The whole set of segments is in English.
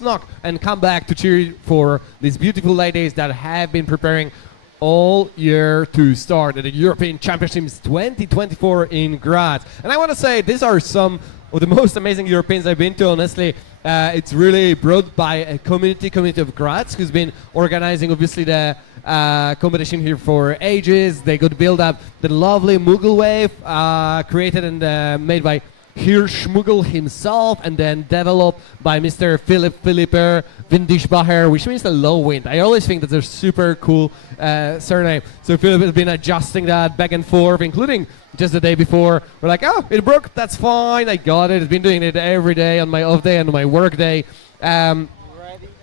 knock and come back to cheer for these beautiful ladies that have been preparing all year to start at the European Championships 2024 in Graz. And I want to say these are some of the most amazing Europeans I've been to, honestly. It's really brought by a community of Graz, who's been organizing obviously the competition here for ages. They could build up the lovely Mughal wave created and made by Hirschmuggel himself, and then developed by Mr. Philip Philipper Windishbacher, which means the low wind. I always think that's a super cool surname. So Philip has been adjusting that back and forth, including just the day before. We're like, oh, it broke, that's fine, I got it. I've been doing it every day on my off day and on my work day.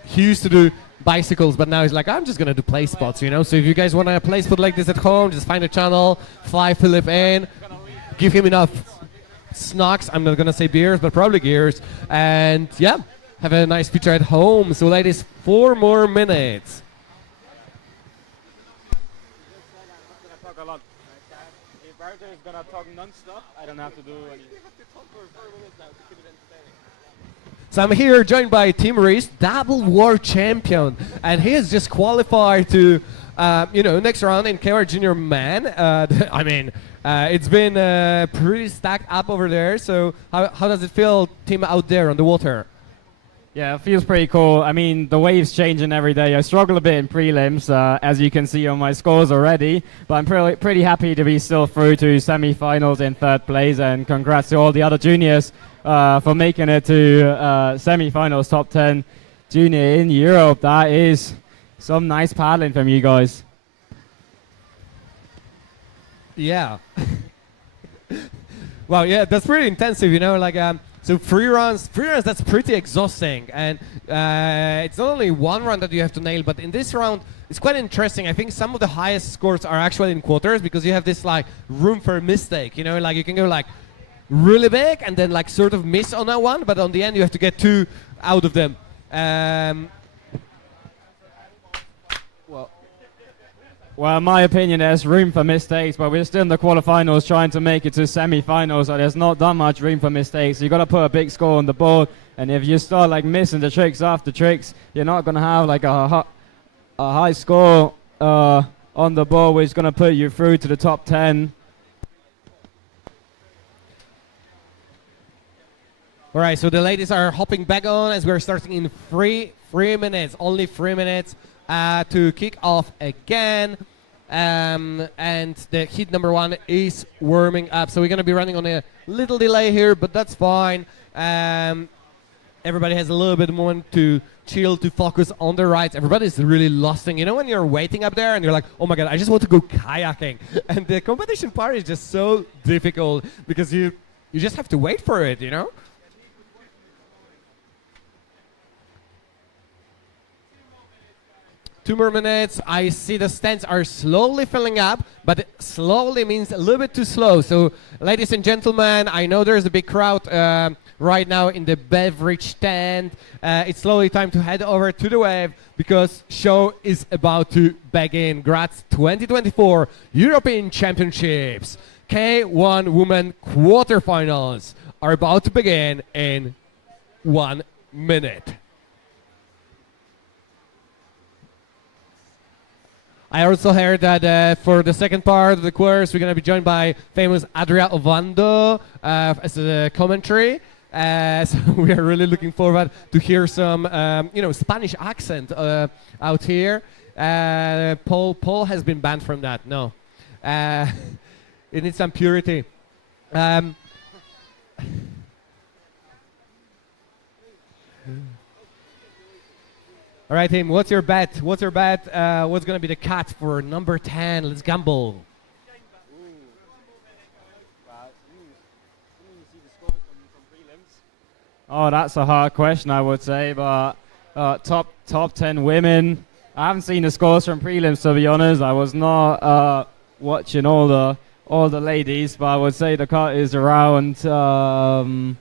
He used to do bicycles, but now he's like, I'm just gonna do play spots, you know? So if you guys want a play spot like this at home, just find a channel, fly Philip in, give him enough snacks, I'm not gonna say beers, but probably gears, and yeah, have a nice future at home. So ladies, 4 more minutes. I'm gonna talk a lot. If Arthur is gonna talk non-stop, I don't have to do anything. So I'm here joined by Tim Rees, double world champion, and he has just qualified to next round in KR Junior Man. I mean, it's been pretty stacked up over there. So how does it feel, Tim, out there on the water? Yeah, it feels pretty cool. I mean, the wave's changing every day. I struggle a bit in prelims, as you can see on my scores already. But I'm pretty happy to be still through to semi-finals in 3rd place. And congrats to all the other juniors for making it to semi-finals, top 10 junior in Europe. That is some nice paddling from you guys. Yeah. Well, yeah, that's pretty intensive, you know, like, so free runs, that's pretty exhausting. And it's not only one run that you have to nail, but in this round, it's quite interesting. I think some of the highest scores are actually in quarters, because you have this like room for a mistake, you know, like you can go like really big and then like sort of miss on that one, but on the end you have to get 2 out of them. Well, in my opinion, there's room for mistakes, but we're still in the quarterfinals trying to make it to semi-finals, so there's not that much room for mistakes. You got to put a big score on the board, and if you start like missing the tricks after tricks, you're not going to have like a high score on the board, which is going to put you through to the top 10. All right, so the ladies are hopping back on as we're starting in 3 minutes, only 3 minutes. To kick off again, and the heat number 1 is warming up, so we're going to be running on a little delay here, but that's fine. Everybody has a little bit more to chill, to focus on the rides. Everybody's really lost in, you know, when you're waiting up there and you're like, oh my god, I just want to go kayaking, and the competition part is just so difficult because you just have to wait for it, you know. Two more minutes. I see the stands are slowly filling up, but slowly means a little bit too slow. So, ladies and gentlemen, I know there's a big crowd right now in the beverage stand. It's slowly time to head over to the wave because show is about to begin. Graz 2024 European Championships K1 Women quarterfinals are about to begin in 1 minute. I also heard that for the second part of the course, we're going to be joined by famous Adria Ovando as a commentary. So we are really looking forward to hear some, Spanish accent out here. Paul has been banned from that. No, it needs some purity. All right, team, what's your bet? What's going to be the cut for number 10? Let's gamble. Oh, that's a hard question, I would say, but top 10 women. I haven't seen the scores from prelims, to be honest. I was not watching all the ladies, but I would say the cut is around 1,000.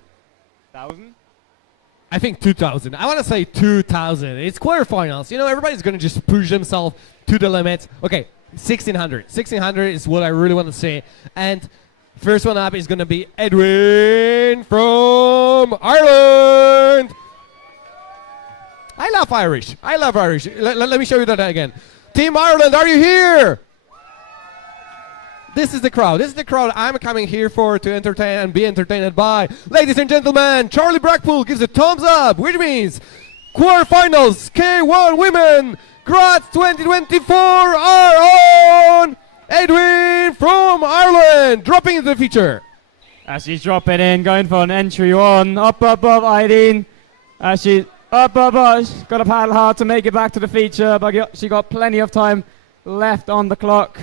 I think 2,000. I want to say 2,000. It's quarterfinals. You know, everybody's going to just push themselves to the limits. Okay, 1,600. 1,600 is what I really want to see. And first one up is going to be Edwin from Ireland. love Irish. I love Irish. Let me show you that again. Team Ireland, are you here? This is the crowd. This is the crowd I'm coming here for to entertain and be entertained by. Ladies and gentlemen, Charlie Brackpool gives a thumbs up, which means quarterfinals K1 Women Graz 2024 are on. Edwin from Ireland dropping into the feature. As she's dropping in, going for an entry one. Up above Aideen. As she up. She's got to paddle hard to make it back to the feature, but she got plenty of time left on the clock.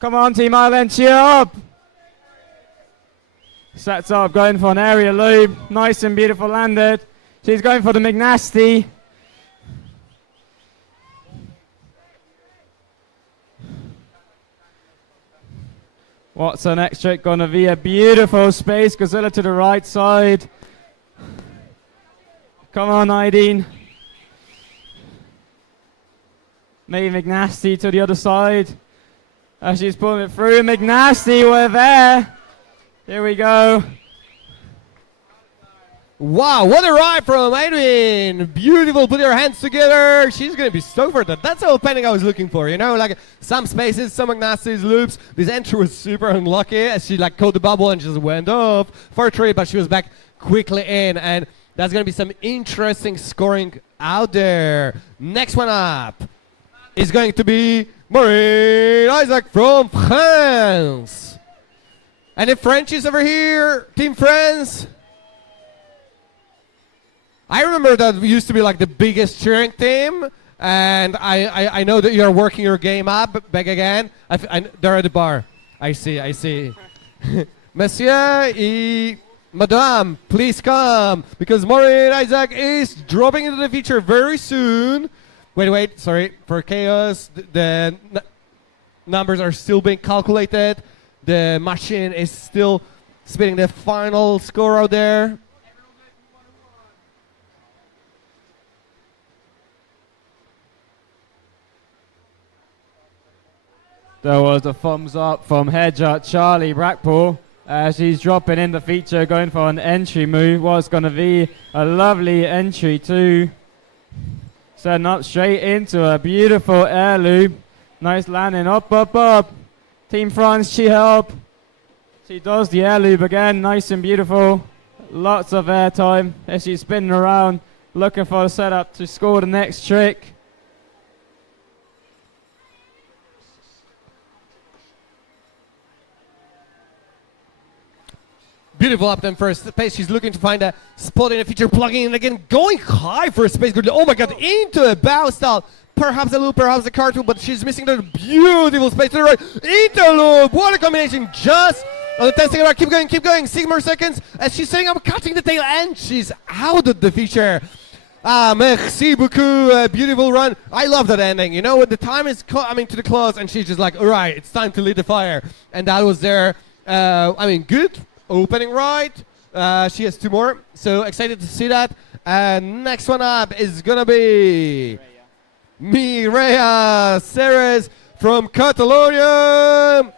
Come on, Team Ireland, cheer up. Sets up, going for an aerial loop. Nice and beautiful landed. She's going for the McNasty. What's the next trick gonna be? A beautiful space Godzilla to the right side. Come on, Aideen. Maybe McNasty to the other side. As she's pulling it through. McNasty, we're there. Here we go. Wow, what a ride from Edwin. Beautiful, put your hands together. She's going to be stoked for that. That's the opening I was looking for, you know, like some spaces, some McNasty's loops. This entry was super unlucky as she like caught the bubble and just went off for a trip, but she was back quickly in, and that's going to be some interesting scoring out there. Next one up is going to be Maureen Isaac from France. And the Frenchies over here, Team France. I remember that we used to be like the biggest cheering team, and I know that you're working your game up back again. They're at the bar. I see. Monsieur et Madame, please come, because Maureen Isaac is dropping into the feature very soon. Wait, sorry, for chaos, the numbers are still being calculated. The machine is still spitting the final score out there. There was a thumbs up from headshot Charlie Brackpool. She's dropping in the feature, going for an entry move. What's going to be a lovely entry too. Setting up straight into a beautiful air loop. Nice landing, up. Team France, she help. She does the air loop again, nice and beautiful. Lots of air time as she's spinning around, looking for the setup to score the next trick. Beautiful up then first space. She's looking to find a spot in the feature, plugging in again, going high for a space. Oh my god, into a bow style. Perhaps a loop, perhaps a cartwheel, but she's missing that beautiful space to the right. Into a loop. What a combination. Just on the 10 second mark. Keep going. 6 more seconds. As she's saying, I'm cutting the tail, and she's out of the feature. Merci beaucoup. A beautiful run. I love that ending. You know, when the time is coming to the close, and she's just like, all right, it's time to lead the fire. And that was there. Good opening ride. She has 2 more, so excited to see that. Next one up is gonna be Mireia Ceres from Catalonia.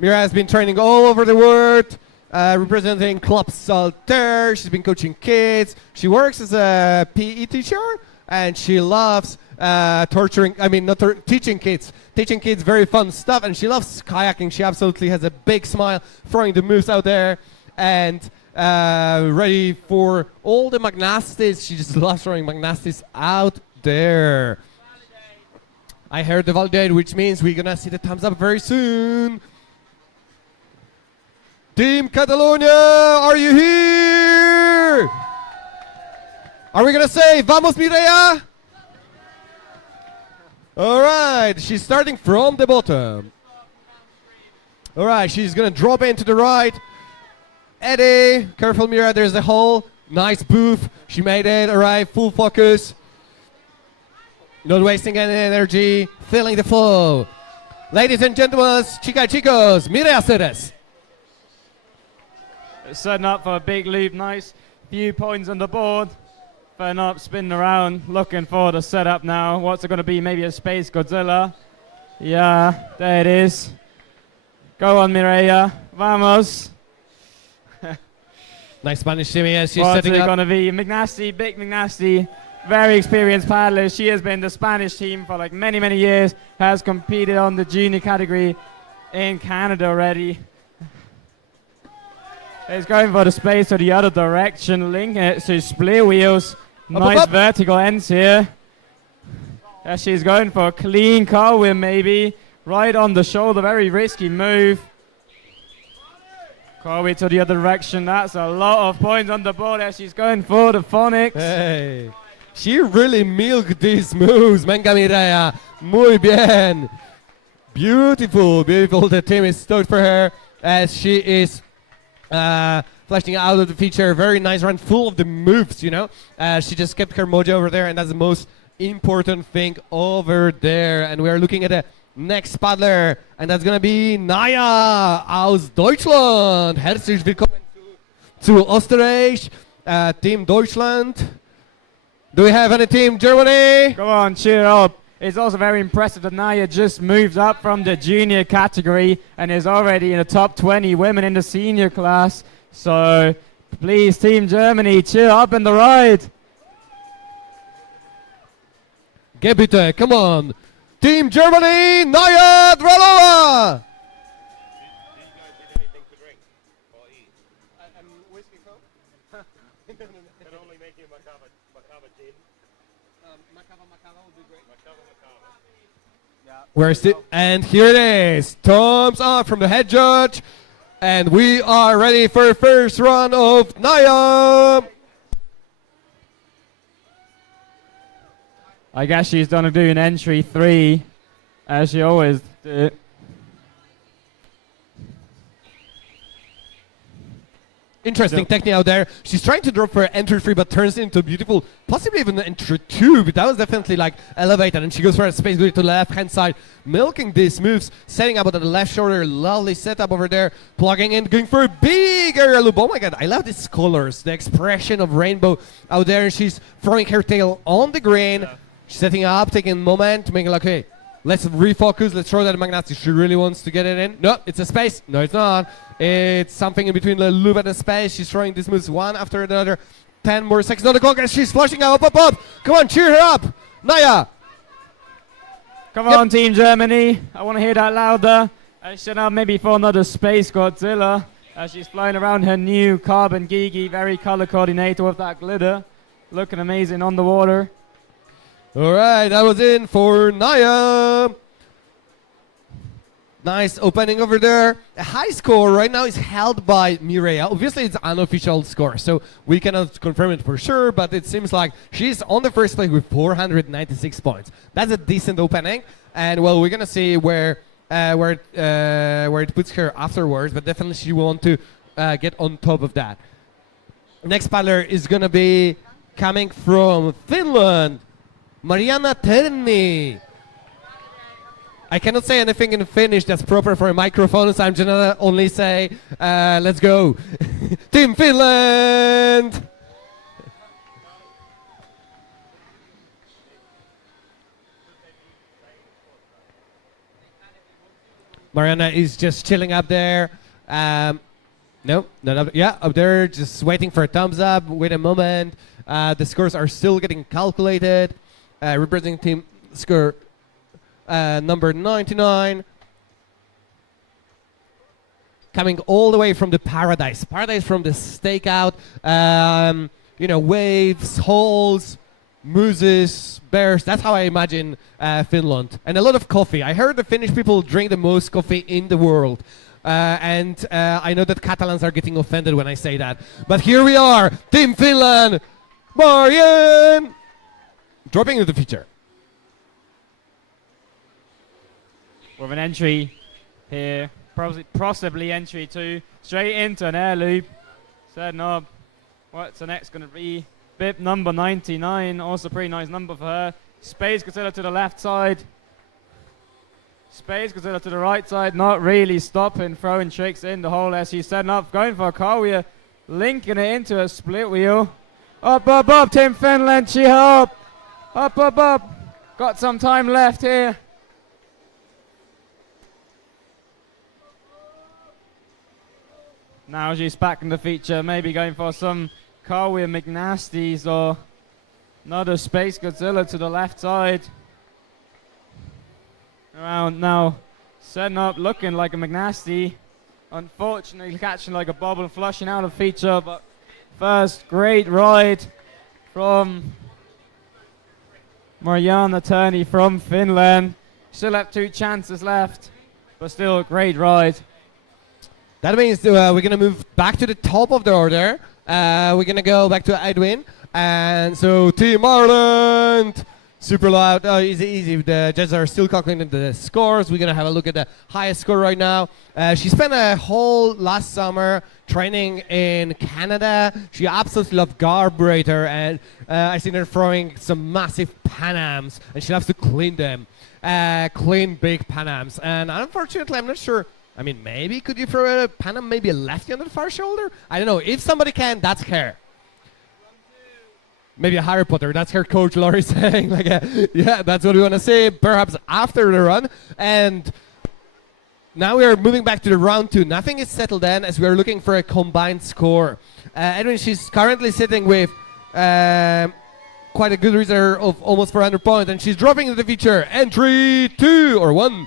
Mireia has been training all over the world, representing Club Saltaire. She's been coaching kids. She works as a PE teacher, and she loves teaching kids. Teaching kids very fun stuff, and she loves kayaking. She absolutely has a big smile, throwing the moves out there, and ready for all the McNasties. She just loves throwing McNasties out there. I heard the validate, which means we're gonna see the thumbs up very soon. Team Catalonia, are you here? Are we gonna say vamos Mireia? All right, she's starting from the bottom. All right, she's gonna drop into the right. Eddie, careful Mireia, there's a hole. Nice booth, she made it. All right, full focus. Not wasting any energy, feeling the flow. Ladies and gentlemen, chicos, Mireia Ceres. Setting up for a big loop, nice few points on the board. Setting up, spinning around, looking for the setup now. What's it going to be? Maybe a Space Godzilla. Yeah, there it is. Go on, Mireia. Vamos. Nice Spanish shimmy as she's What's setting it up. going to be? McNasty, big McNasty, very experienced paddler. She has been the Spanish team for like many, many years, has competed on the junior category in Canada already. He's going for the space to the other direction, linking it to split wheels. Nice up. vertical ends here. As she's going for a clean car wheel maybe. Right on the shoulder, very risky move. Corey to the other direction. That's a lot of points on the board as she's going for the phonics. Hey, she really milked these moves. Venga Mireia, muy bien. Beautiful, beautiful. The team is stoked for her as she is flashing out of the feature. Very nice run, full of the moves, you know. She just kept her mojo over there, and that's the most important thing over there. And we are looking at a next paddler, and that's gonna be Naya aus Deutschland. Herzlich willkommen zu Österreich, Team Deutschland. Do we have any Team Germany? Come on, cheer up. It's also very impressive that Naya just moved up from the junior category and is already in the top 20 women in the senior class. So please, Team Germany, cheer up in the ride. Get bitte, come on. Team Germany, Naya Dralova! These guys need anything to drink or eat. Whiskey Coke? Can only make you Macava gin. Macava would be great. Macava. Where's it? And here it is. Thumbs up from the head judge. And we are ready for first run of Naya. I guess she's gonna do an entry 3, as she always do. Interesting technique out there. She's trying to drop for entry 3, but turns into beautiful, possibly even entry 2. But that was definitely like elevated. And she goes for a space to the left hand side, milking these moves, setting up on the left shoulder. Lovely setup over there, plugging in, going for a big aerial loop. Oh my god, I love these colors, the expression of rainbow out there. And she's throwing her tail on the green. Yeah. She's setting up, taking moment, making like, hey, let's refocus. Let's throw that Magnazzi. She really wants to get it in. No, it's a space. No, it's not. It's something in between the loop and the space. She's throwing these moves one after another. 10 more seconds on the clock as she's flushing up, up, up. Come on, cheer her up. Naya. Come on, Team Germany. I want to hear that louder. I should have maybe for another Space Godzilla as she's flying around her new Carbon Gigi. Very color coordinated with that glitter. Looking amazing on the water. All right, that was in for Naya. Nice opening over there. A high score right now is held by Mireia. Obviously, it's unofficial score, so we cannot confirm it for sure, but it seems like she's on the first place with 496 points. That's a decent opening, and well, we're gonna see where it puts her afterwards, but definitely she want to get on top of that. Next paddler is gonna be coming from Finland. Mariana Terni. I cannot say anything in Finnish that's proper for a microphone, so I'm just gonna only say, let's go. Team Finland! Mariana is just chilling up there. No, not up. Yeah, up there, just waiting for a thumbs up. Wait a moment. The scores are still getting calculated. Representing team score number 99. Coming all the way from the Paradise. Paradise from the stakeout. You know, waves, holes, mooses, bears. That's how I imagine Finland. And a lot of coffee. I heard the Finnish people drink the most coffee in the world. And I know that Catalans are getting offended when I say that. But here we are, Team Finland, Marianne! Dropping into the feature. With an entry here, possibly entry 2, straight into an air loop. Setting up. What's the next going to be? Bip number 99, also pretty nice number for her. Space Godzilla to the left side. Space Godzilla to the right side, not really stopping, throwing tricks in the hole as she's setting up, going for a car wheel, linking it into a split wheel. Up, up, up, Team Finland, cheer up! Up, up, up! Got some time left here. Now she's back in the feature, maybe going for some cartwheel McNasties or another Space Godzilla to the left side. Around now, setting up, looking like a McNasty. Unfortunately catching like a bubble, flushing out of feature, but first great ride from Mariana Turney from Finland. Still have 2 chances left, but still a great ride. That means we're going to move back to the top of the order. We're going to go back to Edwin. And so Team Ireland, super loud, easy. The judges are still calculating the scores. We're going to have a look at the highest score right now. She spent a whole last summer training in Canada. She absolutely loves carburetor, and I seen her throwing some massive Panams, and she loves to clean them. Clean big Panams. And unfortunately, I'm not sure. I mean, maybe could you throw a Panam, maybe a lefty on the far shoulder? I don't know. If somebody can, that's her. Maybe a Harry Potter. That's her coach, Laurie, saying. Like, yeah, that's what we want to say. Perhaps after the run. And now we are moving back to the round 2. Nothing is settled then as we are looking for a combined score. Edwin, she's currently sitting with quite a good reserve of almost 400 points. And she's dropping into the feature. Entry 2 or 1.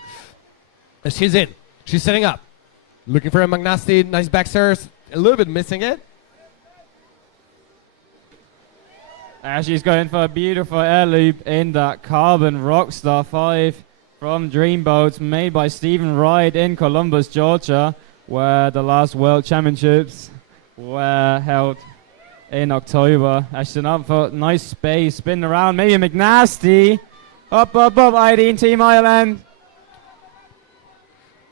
And she's in. She's setting up. Looking for a McNasty. Nice backstairs. A little bit missing it. She's going for a beautiful air loop in that Carbon Rockstar 5 from Dreamboats, made by Stephen Wright in Columbus, Georgia, where the last World Championships were held in October. Ashton up for nice space, spin around, maybe a McNasty. Up, ID in Team Ireland.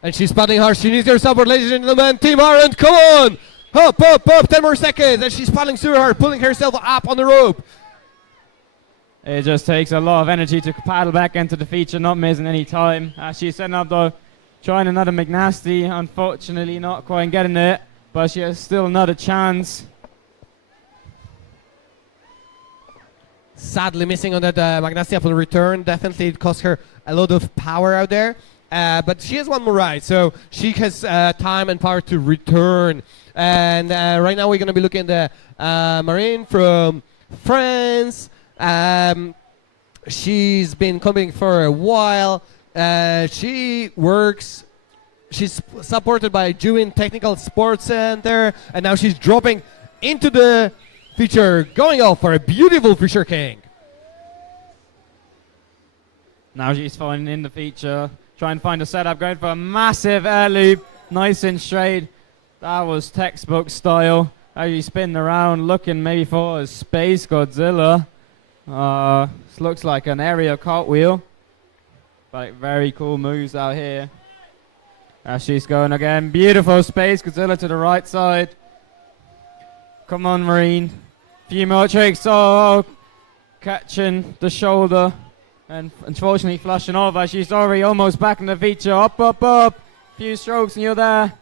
And she's spotting hard. She needs your support, ladies and gentlemen. Team Ireland, come on! Up. 10 more seconds. And she's paddling super hard, pulling herself up on the rope. It just takes a lot of energy to paddle back into the feature, not missing any time. She's setting up though, trying another McNasty. Unfortunately, not quite getting it, but she has still another chance. Sadly missing on that McNasty upon return. Definitely it cost her a lot of power out there. But she has one more ride, so she has time and power to return. And right now we're going to be looking at Marine from France. She's been coming for a while. She's supported by Juin Technical Sports Center, and now she's dropping into the feature, going off for a beautiful Fisher King. Now she's falling in the feature, trying to find a setup, going for a massive air loop, nice and straight. That was textbook style. As you spin around, looking maybe for a Space Godzilla. This looks like an aerial cartwheel. But very cool moves out here. As she's going again, beautiful Space Godzilla to the right side. Come on, Marine. Few more tricks. Oh, catching the shoulder. And unfortunately flushing over. She's already almost back in the feature. Up. Few strokes and you're there.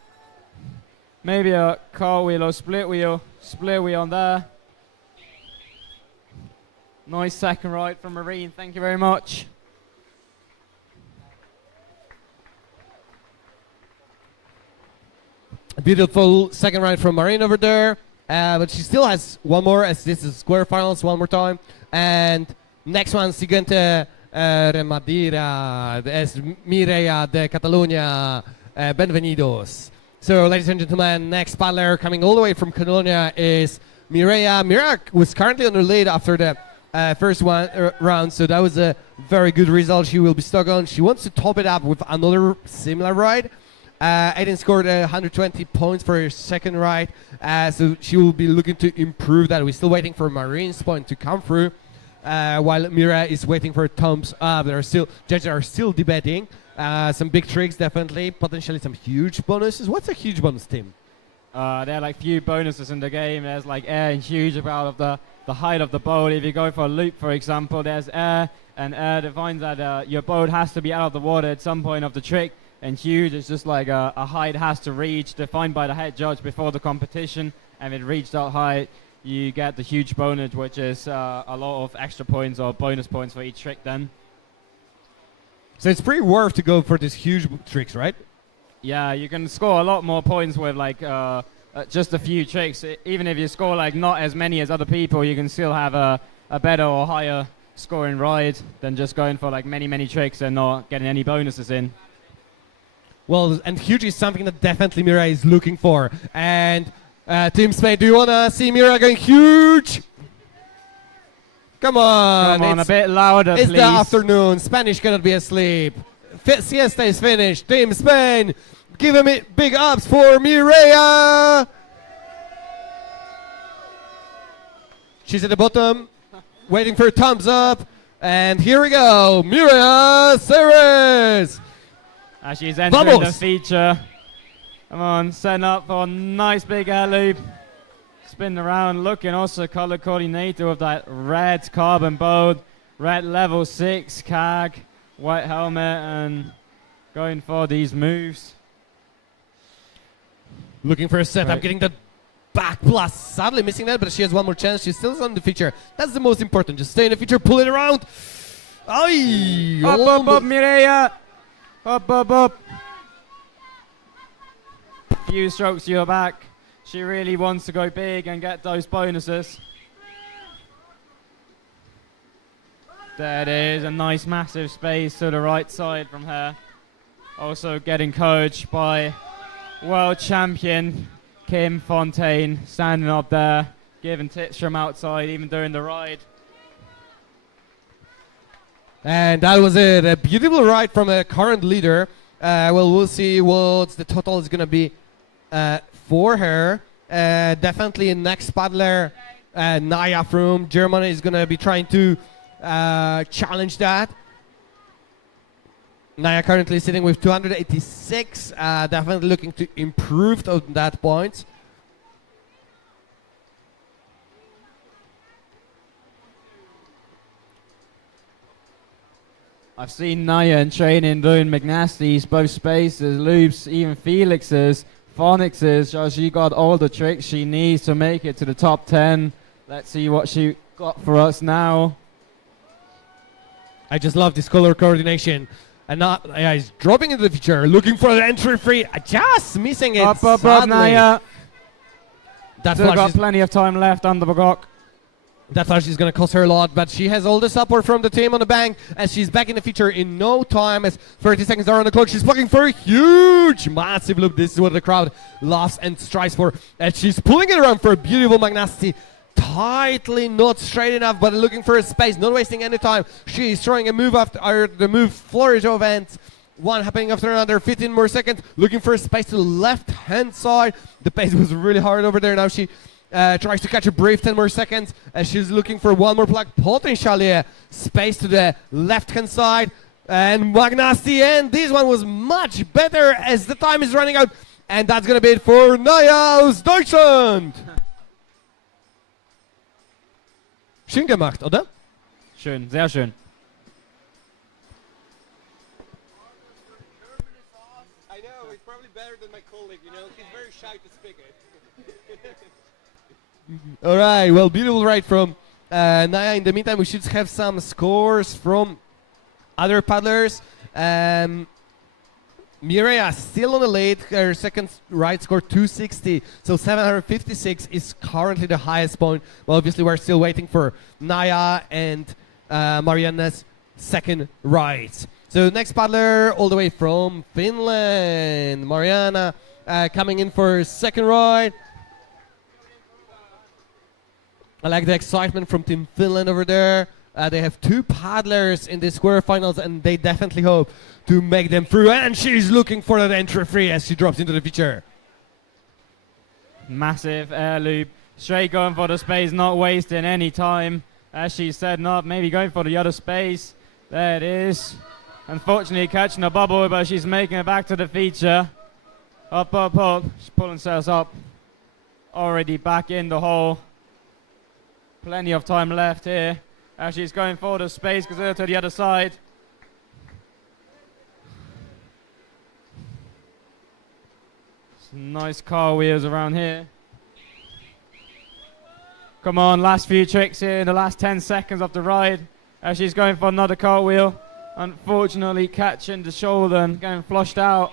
Maybe a cartwheel or split wheel. Split wheel on there. Nice second ride from Marine. Thank you very much. A beautiful second ride from Marine over there. But she still has one more, as this is square finals one more time. And next one, siguiente remadira, es Mireia de Catalunya. Benvenidos. So, ladies and gentlemen, next paddler coming all the way from Catalonia is Mireia. Mireia was currently on the lead after the first round, so that was a very good result. She will be stuck on. She wants to top it up with another similar ride. Aiden scored 120 points for her second ride, so she will be looking to improve that. We're still waiting for Marine's point to come through, while Mireia is waiting for thumbs up. Judges are still debating. Some big tricks, definitely. Potentially some huge bonuses. What's a huge bonus, Tim? There are like few bonuses in the game. There's like air and huge about of the height of the boat. If you go for a loop, for example, there's air, and air defines that your boat has to be out of the water at some point of the trick. And huge is just like a height has to reach, defined by the head judge before the competition. And if it reached that height, you get the huge bonus, which is a lot of extra points or bonus points for each trick then. So it's pretty worth to go for these huge tricks, right? Yeah, you can score a lot more points with like a just a few tricks. Even if you score like not as many as other people, you can still have a better or higher scoring ride than just going for like many tricks and not getting any bonuses in. Well, and huge is something that definitely Mira is looking for. And Team Spain, do you want to see Mira going huge? Come on. Come on, a bit louder, it's please. the afternoon. Spanish cannot be asleep. Siesta is finished. Team Spain, give them big ups for Mireia. She's at the bottom, waiting for a thumbs up. And here we go. Mireia Ceres. As she's entering the Vamos. feature. Come on, setting up for a nice big air loop. Spinning around, looking also color coordinated with that red carbon board, red level 6 CAG, white helmet, and going for these moves. Looking for a setup, Right. getting the back plus. Sadly missing that, but she has one more chance. She's still on the feature. That's the most important. Just stay in the feature, pull it around. Ay, Up, Mireia! Up. Few strokes to your back. She really wants to go big and get those bonuses. There it is, a nice massive space to the right side from her. Also getting coached by world champion Kim Fontaine, standing up there, giving tips from outside, even during the ride. And that was it. A beautiful ride from a current leader. Well, we'll see what the total is going to be for her. Definitely next paddler, Naya from Germany, is going to be trying to challenge that. Naya currently sitting with 286. Definitely looking to improve on that point. I've seen Naya in training doing McNasty's, both spaces, loops, even Felix's, Phonics's. So she got all the tricks she needs to make it to the top 10. Let's see what she got for us now. I just love this color coordination. And he's dropping into the feature, looking for the entry free, just missing it. Up, sadly. Naya. That Still got flash, plenty of time left on the Bagok. that flash is going to cost her a lot, but she has all the support from the team on the bank, and she's back in the feature in no time as 30 seconds are on the clock. She's looking for a huge, massive loop. This is what the crowd loves and strives for. And she's pulling it around for a beautiful Magnasti. Tightly, not straight enough, but looking for a space, not wasting any time. She's throwing a move after the move flourish of ends. One happening after another, 15 more seconds. Looking for a space to the left-hand side. The pace was really hard over there. Now she tries to catch a brief 10 more seconds as she's looking for one more plug. Potentially a space to the left-hand side. And Magnasti, and this one was much better as the time is running out. And that's going to be it for Naya aus Deutschland. Schön gemacht, oder? Schön, sehr schön. I know, it's probably better than my colleague, you know, he's very shy to speak it. All right, well, beautiful ride from Naya. In the meantime, we should have some scores from other paddlers. Mireia still on the lead. Her second ride score 260, so 756 is currently the highest point. Well, obviously we're still waiting for Naya and Marianne's second rides. So next paddler all the way from Finland, Mariana coming in for her second ride. I like the excitement from Team Finland over there. They have two paddlers in the quarterfinals, and they definitely hope to make them through. And she's looking for that entry free as she drops into the feature. Massive air loop. Straight going for the space, not wasting any time. As she's setting up, maybe going for the other space. There it is. Unfortunately catching a bubble, but she's making it back to the feature. Up. She's pulling herself up. Already back in the hole. Plenty of time left here. As she's going for the space, goes to the other side. Some nice car wheels around here. Come on, last few tricks here in the last 10 seconds of the ride. As she's going for another cartwheel. Unfortunately catching the shoulder and getting flushed out.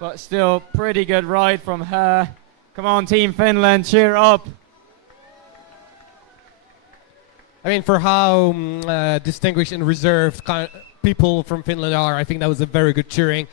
But still pretty good ride from her. Come on, Team Finland, cheer up. I mean, for how distinguished and reserved people from Finland are, I think that was a very good cheering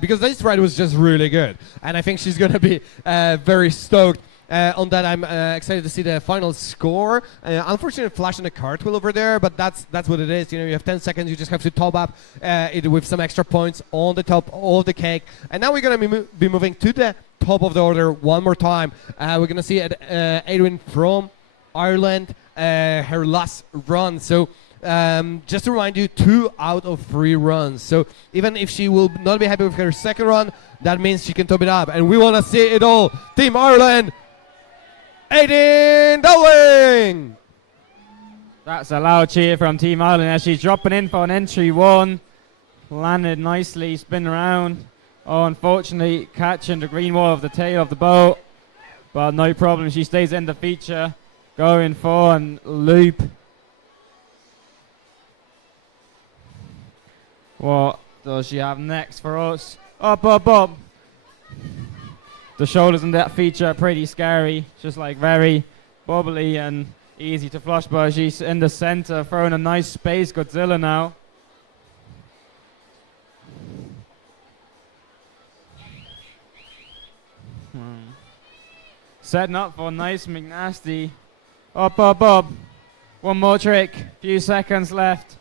because this ride was just really good. And I think she's going to be very stoked on that. I'm excited to see the final score. Unfortunately, flash on the cartwheel over there, but that's what it is. You know, you have 10 seconds. You just have to top up it with some extra points on the top of the cake. And now we're going to be moving to the top of the order one more time. We're going to see Adrian from Ireland, her last run. So just to remind you, 2 out of 3 runs. So even if she will not be happy with her second run, that means she can top it up. And we want to see it all. Team Ireland, Aideen Dowling! That's a loud cheer from Team Ireland as she's dropping in for an entry 1. Landed nicely, spin around. Oh, unfortunately, catching the green wall of the tail of the boat. But no problem, she stays in the feature. Going for and loop. What does she have next for us? Up, up, up. The shoulders in that feature are pretty scary. Just like very bubbly and easy to flush, but she's in the center, throwing a nice space Godzilla now. Setting up for a nice McNasty. Up, up, up. One more trick. Few seconds left.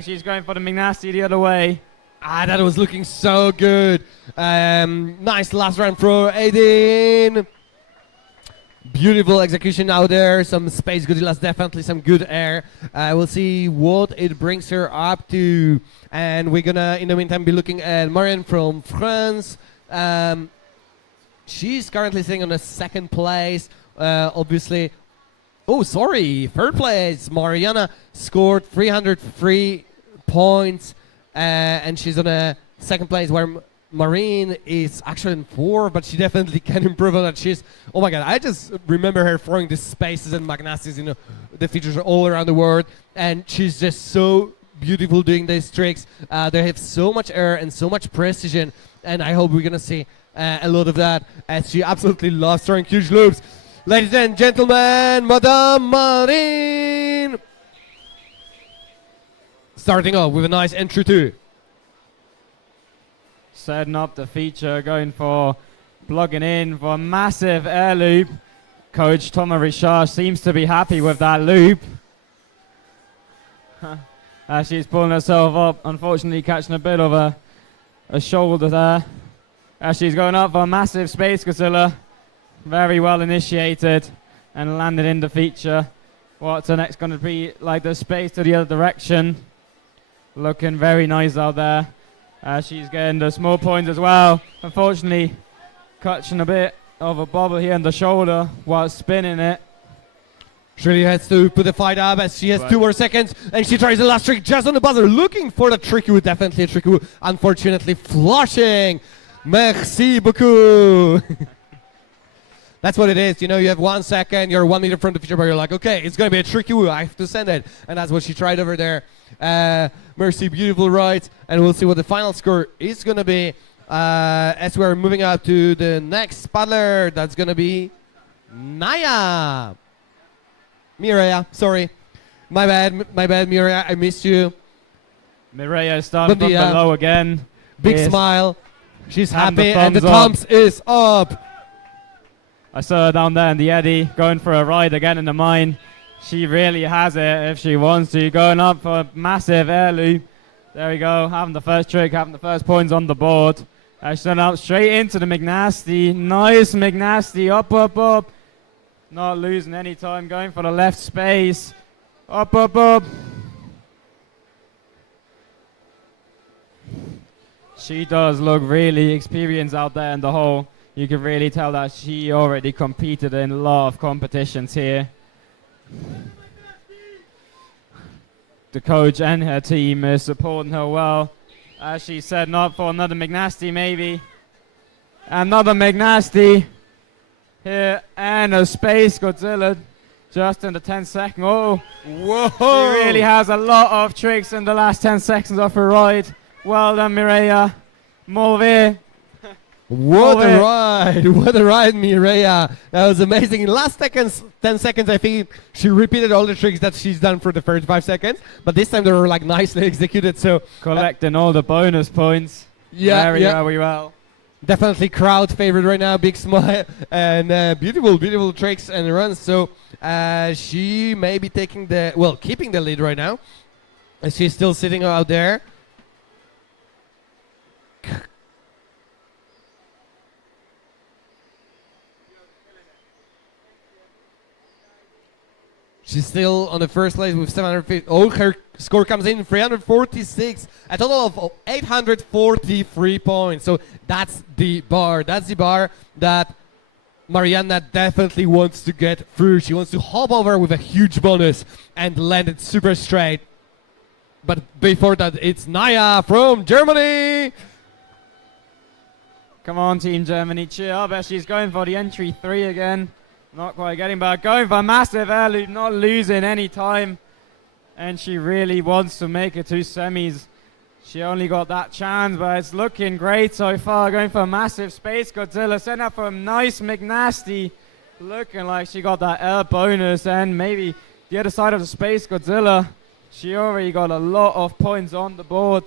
She's going for the McNasty the other way. That was looking so good. Nice last round throw, Aideen. Beautiful execution out there. Some space Godzillas, definitely some good air. We'll see what it brings her up to. And we're gonna, in the meantime, be looking at Marianne from France. She's currently sitting on the second place. Obviously, oh, sorry, third place. Mariana scored 303 points, and she's on a second place where Marine is actually in 4, but she definitely can improve on that. She's, oh my god, I just remember her throwing the spaces and Magnastis, you know, the features are all around the world, and she's just so beautiful doing these tricks. They have so much air and so much precision, and I hope we're gonna see a lot of that, as she absolutely loves throwing huge loops. Ladies and gentlemen, Madame Marine! Starting off with a nice entry 2. Setting up the feature, going for plugging in for a massive air loop. Coach Thomas Richard seems to be happy with that loop. As she's pulling herself up, unfortunately catching a bit of a shoulder there. As she's going up for a massive Space Godzilla. Very well initiated and landed in the feature. What's the next going to be? Like the space to the other direction. Looking very nice out there. She's getting the small points as well. Unfortunately, catching a bit of a bobble here on the shoulder while spinning it. She really has to put the fight up as she has 2 more seconds, and she tries the last trick just on the buzzer, looking for the tricky wood, definitely a tricky wood. Unfortunately, flushing. Merci beaucoup. That's what it is. You know, you have 1 second, you're 1 meter from the feature, but you're like, okay, it's going to be a tricky woo. I have to send it. And that's what she tried over there. Mercy, beautiful ride. And we'll see what the final score is going to be as we're moving up to the next paddler. That's going to be Naya. Mireia, sorry. My bad, Mireia. I missed you. Mireia starting from below again. Big smile. She's Having happy, the and the thumbs thumbs is up. I saw her down there in the eddy, going for a ride again in the mine. She really has it if she wants to. Going up for a massive air loop. There we go, having the first trick, having the first points on the board. She's done up straight into the McNasty. Nice McNasty, up, up, up. Not losing any time, going for the left space. Up, up, up. She does look really experienced out there in the hole. You can really tell that she already competed in a lot of competitions here. The coach and her team is supporting her well. As she's setting up for another McNasty maybe. Another McNasty here, and a Space Godzilla just in the 10 second. Oh, whoa! She really has a lot of tricks in the last 10 seconds of her ride. Well done, Mireia. Mauvais. What Oh, a yeah. ride! What a ride, Mireia! That was amazing. In last seconds, 10 seconds, I think she repeated all the tricks that she's done for the first 5 seconds, but this time they were like nicely executed. So Collecting all the bonus points. Very well. definitely crowd favorite right now. Big smile and beautiful tricks and runs. So she may be taking keeping the lead right now, as she's still sitting out there. She's still on the first place with 750. Oh, her score comes in 346. A total of 843 points. So that's the bar. That's the bar that Mariana definitely wants to get through. She wants to hop over with a huge bonus and land it super straight. But before that, it's Naya from Germany. Come on, Team Germany, cheer up as she's going for the entry 3 again. Not quite getting back, going for a massive air loop, not losing any time. And she really wants to make it to semis. She only got that chance, but it's looking great so far. Going for a massive Space Godzilla, sent up for a nice McNasty. Looking like she got that air bonus, and maybe the other side of the Space Godzilla. She already got a lot of points on the board.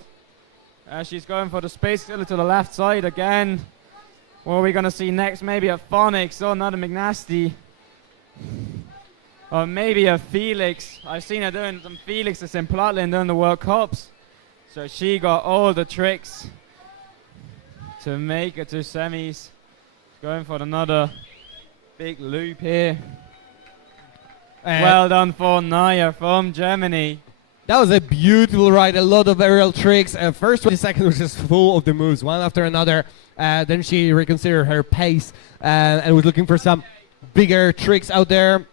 She's going for the Space Godzilla to the left side again. What are we going to see next? Maybe a Phonics or another McNasty. Or maybe a Felix. I've seen her doing some Felixes in Platlin during the World Cups. So she got all the tricks to make it to semis. Going for another big loop here. Well done for Naya from Germany. That was a beautiful ride, a lot of aerial tricks. First 20 seconds was just full of the moves, one after another. Then she reconsidered her pace and was looking for some bigger tricks out there.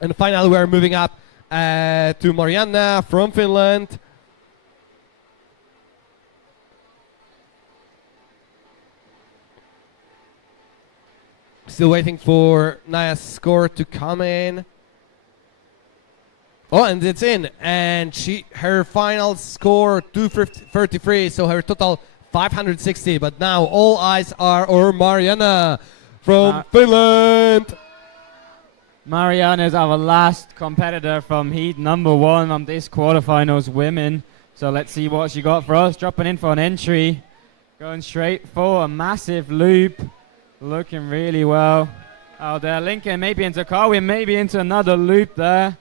And finally, we're moving up to Mariana from Finland. Still waiting for Naya's score to come in. Oh, and it's in. And her final score 233, so her total 560. But now all eyes are on Mariana from Finland. Mariana is our last competitor from heat number 1 on this quarterfinals women. So let's see what she got for us. Dropping in for an entry. Going straight for a massive loop. Looking really well out there. Linking maybe into Carwin, maybe into another loop there.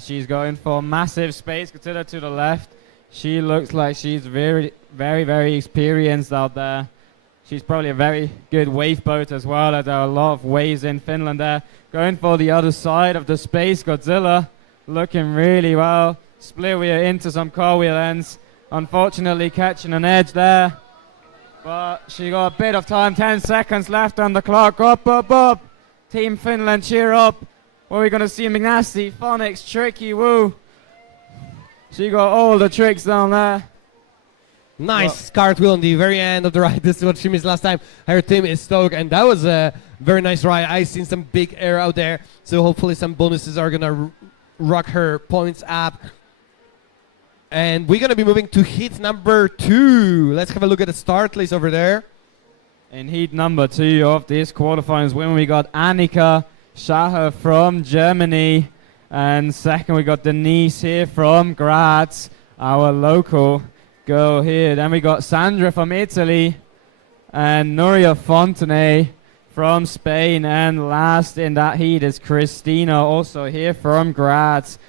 She's going for massive Space Godzilla to the left. She looks like she's very experienced out there. She's probably a very good wave boat as well, as there are a lot of waves in Finland there. Going for the other side of the Space Godzilla. Looking really well. Split wheel into some car wheel ends. Unfortunately catching an edge there. But she got a bit of time, 10 seconds left on the clock. Up. Team Finland, cheer up. What are we going to see? McNasty, Phonics, Tricky, Woo. She got all the tricks down there. Nice cartwheel on the very end of the ride. This is what she missed last time. Her team is stoked, and that was a very nice ride. I've seen some big air out there, so hopefully some bonuses are going to rock her points up. And we're going to be moving to heat number 2. Let's have a look at the start list over there. In heat number 2 of this quarterfinals women, we got Annika Schacher from Germany. And second, we got Denise here from Graz, our local girl here. Then we got Sandra from Italy and Nuria Fontenay from Spain. And last in that heat is Christina, also here from Graz.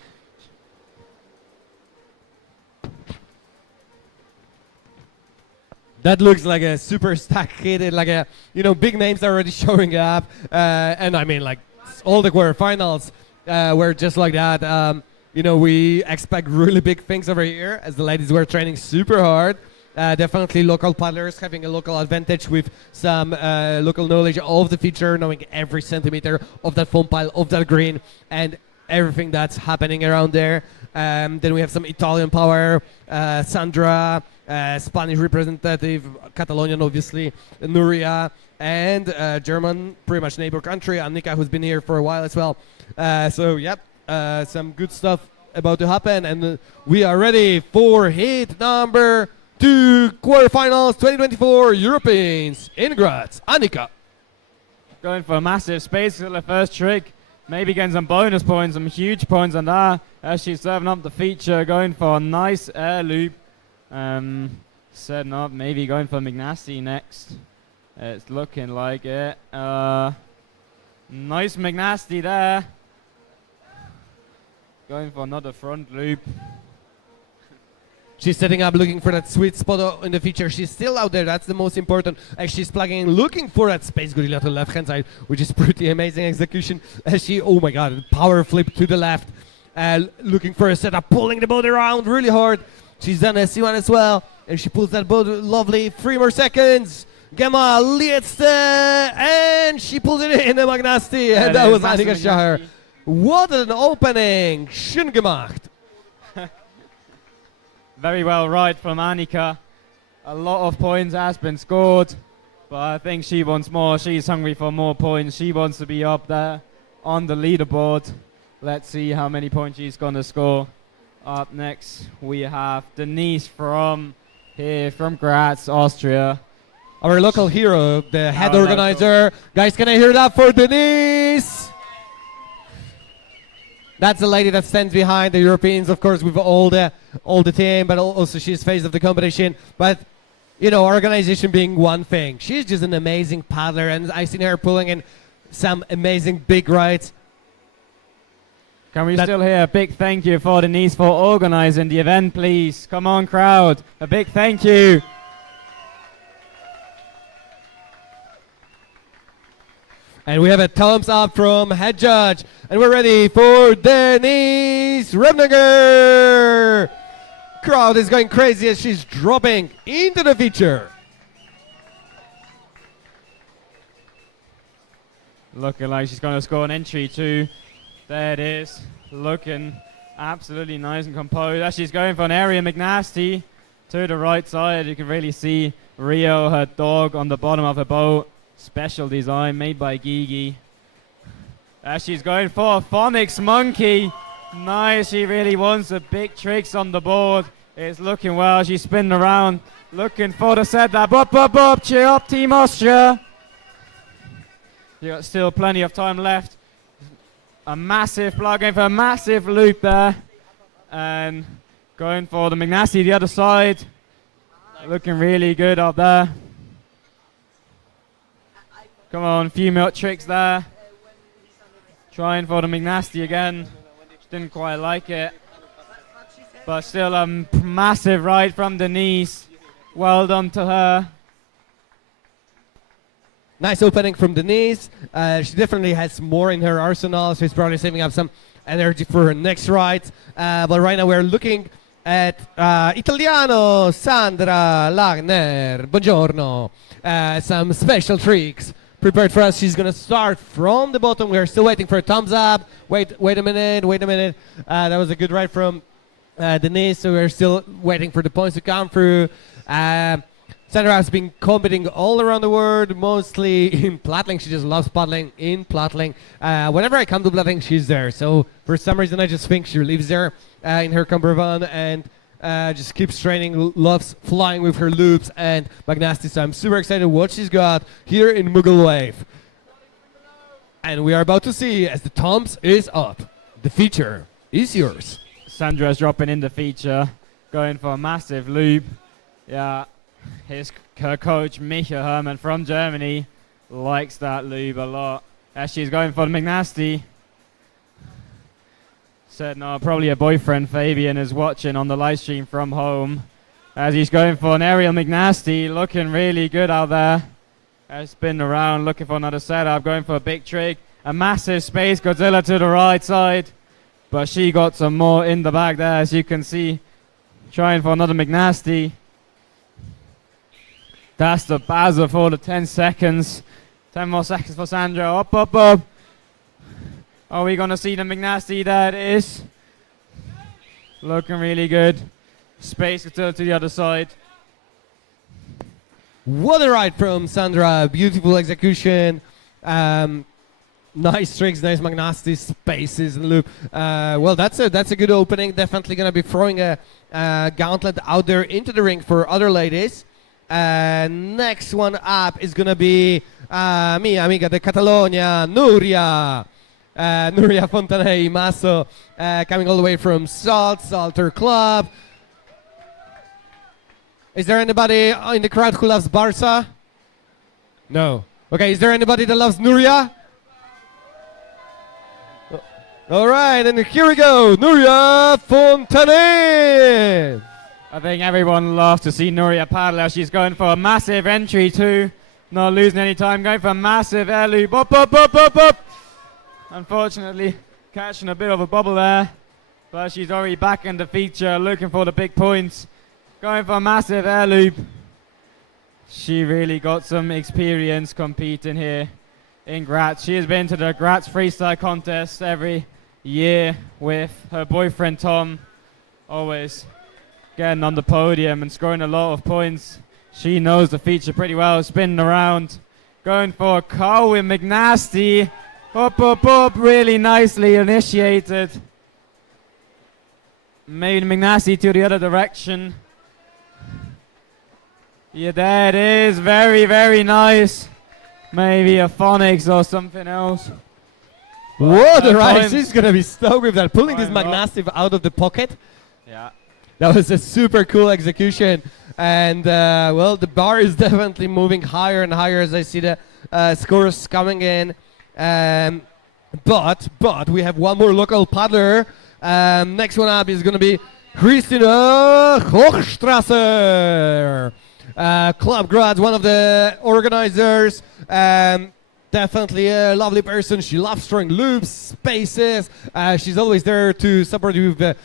That looks like a super stack hit, like a, big names are already showing up. And I mean, like, all the quarterfinals were just like that. We expect really big things over here as the ladies were training super hard. Definitely local paddlers having a local advantage with some local knowledge of the feature, knowing every centimeter of that foam pile, of that green, and everything that's happening around there. Then we have some Italian power, Sandra, Spanish representative, Catalonian obviously, Nuria, and German, pretty much neighbor country, Annika, who's been here for a while as well. Some good stuff about to happen, and we are ready for heat number to quarterfinals 2024 Europeans in Graz. Annika. Going for a massive space for the first trick. Maybe getting some bonus points, some huge points on that. As she's serving up the feature, going for a nice air loop. Setting up, maybe going for McNasty next. It's looking like it. Nice McNasty there. Going for another front loop. She's setting up, looking for that sweet spot in the feature. She's still out there. That's the most important. As she's plugging in, looking for that space gorilla to the left-hand side, which is pretty amazing execution. As she, oh my god, power flip to the left. Looking for a setup, pulling the boat around really hard. She's done a C1 as well. And she pulls that boat lovely. 3 more seconds. Gemma leads and she pulls it in the Magnasti. And that was Annika Schacher. What an opening. Schön gemacht. Very well right from Annika. A lot of points has been scored, but I think she wants more. She's hungry for more points. She wants to be up there on the leaderboard. Let's see how many points she's going to score. Up next, we have Denise from Graz, Austria. Our local hero, the head organizer. Guys, can I hear that for Denise? That's the lady that stands behind the Europeans, of course, with all the team, but also she's face of the competition. But, you know, organization being one thing. She's just an amazing paddler, and I've seen her pulling in some amazing big rides. Can we still hear a big thank you for Denise for organizing the event, please? Come on, crowd. A big thank you. And we have a thumbs up from head judge. And we're ready for Denise Rebninger. Crowd is going crazy as she's dropping into the feature. Looking like she's going to score an entry too. There it is. Looking absolutely nice and composed. As she's going for an area McNasty to the right side. You can really see Rio, her dog, on the bottom of her boat. Special design made by Gigi. As she's going for a Phonics Monkey. Nice, she really wants the big tricks on the board. It's looking well, she's spinning around. Looking for the setup. Up, cheer up, Team Austria. You got still plenty of time left. A massive plug in for a massive loop there. And going for the McNasty the other side. Looking really good up there. Come on, a few more tricks there. Trying for the McNasty again. Didn't quite like it. But still a massive ride from Denise. Well done to her. Nice opening from Denise. She definitely has more in her arsenal. She's probably saving up some energy for her next ride. But right now we're looking at Italiano Sandra Lagner. Buongiorno. Some special tricks prepared for us. She's gonna start from the bottom. We're still waiting for a thumbs up. Wait a minute. That was a good ride from Denise. So we're still waiting for the points to come through. Sandra has been competing all around the world, mostly in plattling. She just loves paddling in plattling. Whenever I come to plattling, she's there. So for some reason, I just think she lives there in her campervan and just keeps training, loves flying with her loops and McNasty. So I'm super excited what she's got here in Mughal Wave. And we are about to see as the thumbs is up. The feature is yours. Sandra's dropping in the feature, going for a massive loop. Yeah, her coach, Micha Hermann from Germany, likes that loop a lot. As she's going for the McNasty. Said no, probably a boyfriend, Fabian, is watching on the live stream from home. As he's going for an aerial McNasty, looking really good out there. Spinning around, looking for another setup, going for a big trick. A massive Space Godzilla to the right side. But she got some more in the bag there, as you can see. Trying for another McNasty. That's the buzzer for the 10 seconds. 10 more seconds for Sandra. Up. Are we going to see the McNasty? That is. Looking really good. Space to the other side. What a ride from Sandra. Beautiful execution. Nice tricks, nice Magnasti spaces and loop. Well, that's a good opening. Definitely gonna be throwing a gauntlet out there into the ring for other ladies. Next one up is gonna be mia amiga de Catalonia, Nuria. Nuria Fontanei Masso, coming all the way from Salter Club. Is there anybody in the crowd who loves Barca? No. Okay, is there anybody that loves Nuria? All right, and here we go, Nuria Fontanei. I think everyone loves to see Nuria paddle. She's going for a massive entry too, not losing any time, going for a massive air loop. Up, up, up, up, up. Unfortunately, catching a bit of a bubble there, but she's already back in the feature, looking for the big points. Going for a massive air loop. She really got some experience competing here in Graz. She has been to the Graz Freestyle contest every year with her boyfriend Tom, always getting on the podium and scoring a lot of points. She knows the feature pretty well, spinning around, going for a call with McNasty. Up, up, up, really nicely initiated. Maybe McNasty to the other direction. Yeah, there it is, very, very nice. Maybe a phonics or something else. Whoa, the Rice is gonna be stoked with that, pulling this Magnastive out of the pocket. Yeah. That was a super cool execution. And well, the bar is definitely moving higher and higher as I see the scores coming in. But we have one more local paddler. Next one up is gonna be Christina Hochstrasser. Club Graz, one of the organizers. Definitely a lovely person. She loves throwing loops, spaces. She's always there to support you with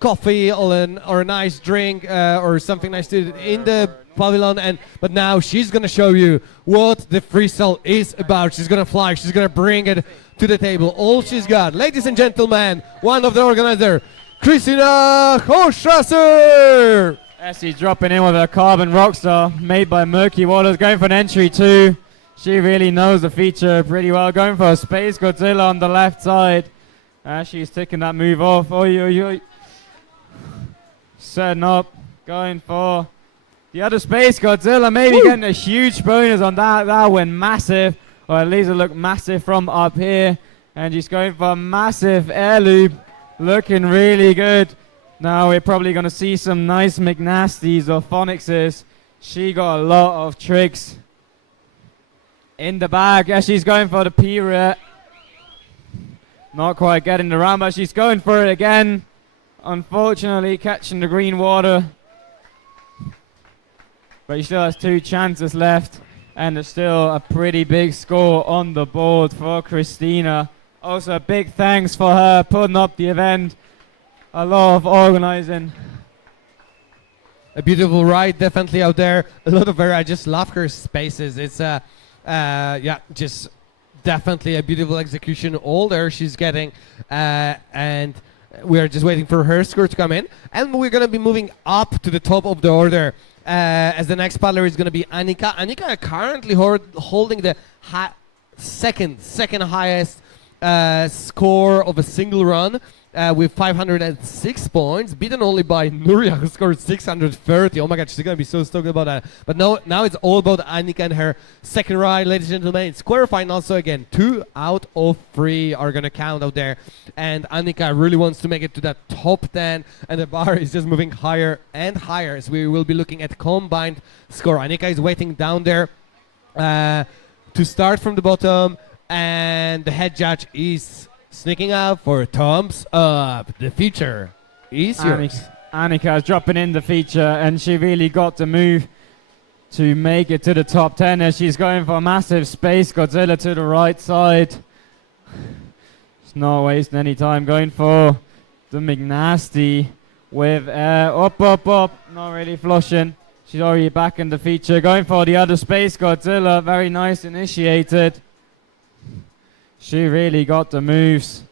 coffee or a nice drink or something nice to in the pavilion. But now she's gonna show you what the freestyle is about. She's gonna fly. She's gonna bring it to the table. All she's got, ladies and gentlemen, one of the organizer, Christina Hochstrasser. As she's dropping in with a carbon rockstar made by Murky Waters, going for an entry too. She really knows the feature pretty well, going for a Space Godzilla on the left side. She's taking that move off. Oi, oi, oi. Setting up, going for the other Space Godzilla, maybe getting a huge bonus on that. That went massive, or at least it looked massive from up here. And she's going for a massive air loop, looking really good. Now we're probably going to see some nice McNasties or Phonixes. She got a lot of tricks in the bag. Yeah, she's going for the pirouette. Not quite getting the round, but she's going for it again. Unfortunately, catching the green water. But she still has 2 chances left. And there's still a pretty big score on the board for Christina. Also, a big thanks for her putting up the event. A lot of organizing. A beautiful ride, definitely out there. A lot of her, I just love her spaces. It's yeah, just definitely a beautiful execution. All there she's getting, and we are just waiting for her score to come in. And we're gonna be moving up to the top of the order. As the next paddler is gonna be Annika. Annika currently holding the second highest score of a single run. With 506 points, beaten only by Nuria, who scored 630. Oh my god, she's gonna be so stoked about that. But now it's all about Annika and her second ride, ladies and gentlemen. It's quarterfinal, so again, 2 out of 3 are gonna count out there. And Annika really wants to make it to that top 10, and the bar is just moving higher and higher as we will be looking at combined score. Annika is waiting down there to start from the bottom, and the head judge is sneaking out for thumbs up. The feature is yours. Annika is dropping in the feature, and she really got the move to make it to the top 10 as she's going for a massive Space Godzilla to the right side. She's not wasting any time, going for the McNasty with up, up, up, not really flushing. She's already back in the feature, going for the other Space Godzilla, very nice initiated. She really got the moves.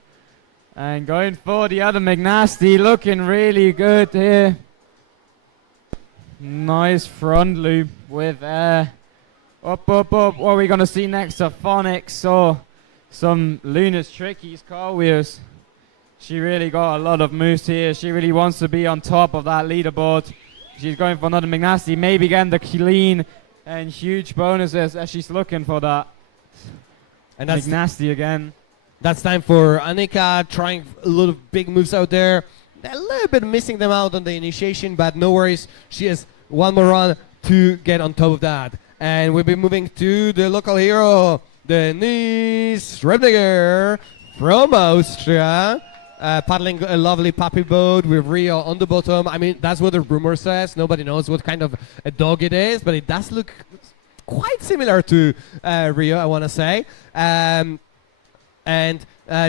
And going for the other McNasty, looking really good here. Nice front loop with up, up, up. What are we going to see next? A phonics or some Luna's trickies, car wheels. She really got a lot of moves here. She really wants to be on top of that leaderboard. She's going for another McNasty, maybe getting the clean and huge bonuses as she's looking for that. And that's McNasty again. That's time for Annika, trying a lot of big moves out there. A little bit missing them out on the initiation, but no worries. She has one more run to get on top of that. And we'll be moving to the local hero, Denise Rebniger from Austria. Paddling a lovely puppy boat with Rio on the bottom. I mean, that's what the rumor says. Nobody knows what kind of a dog it is, but it does look quite similar to Rio, I want to say. And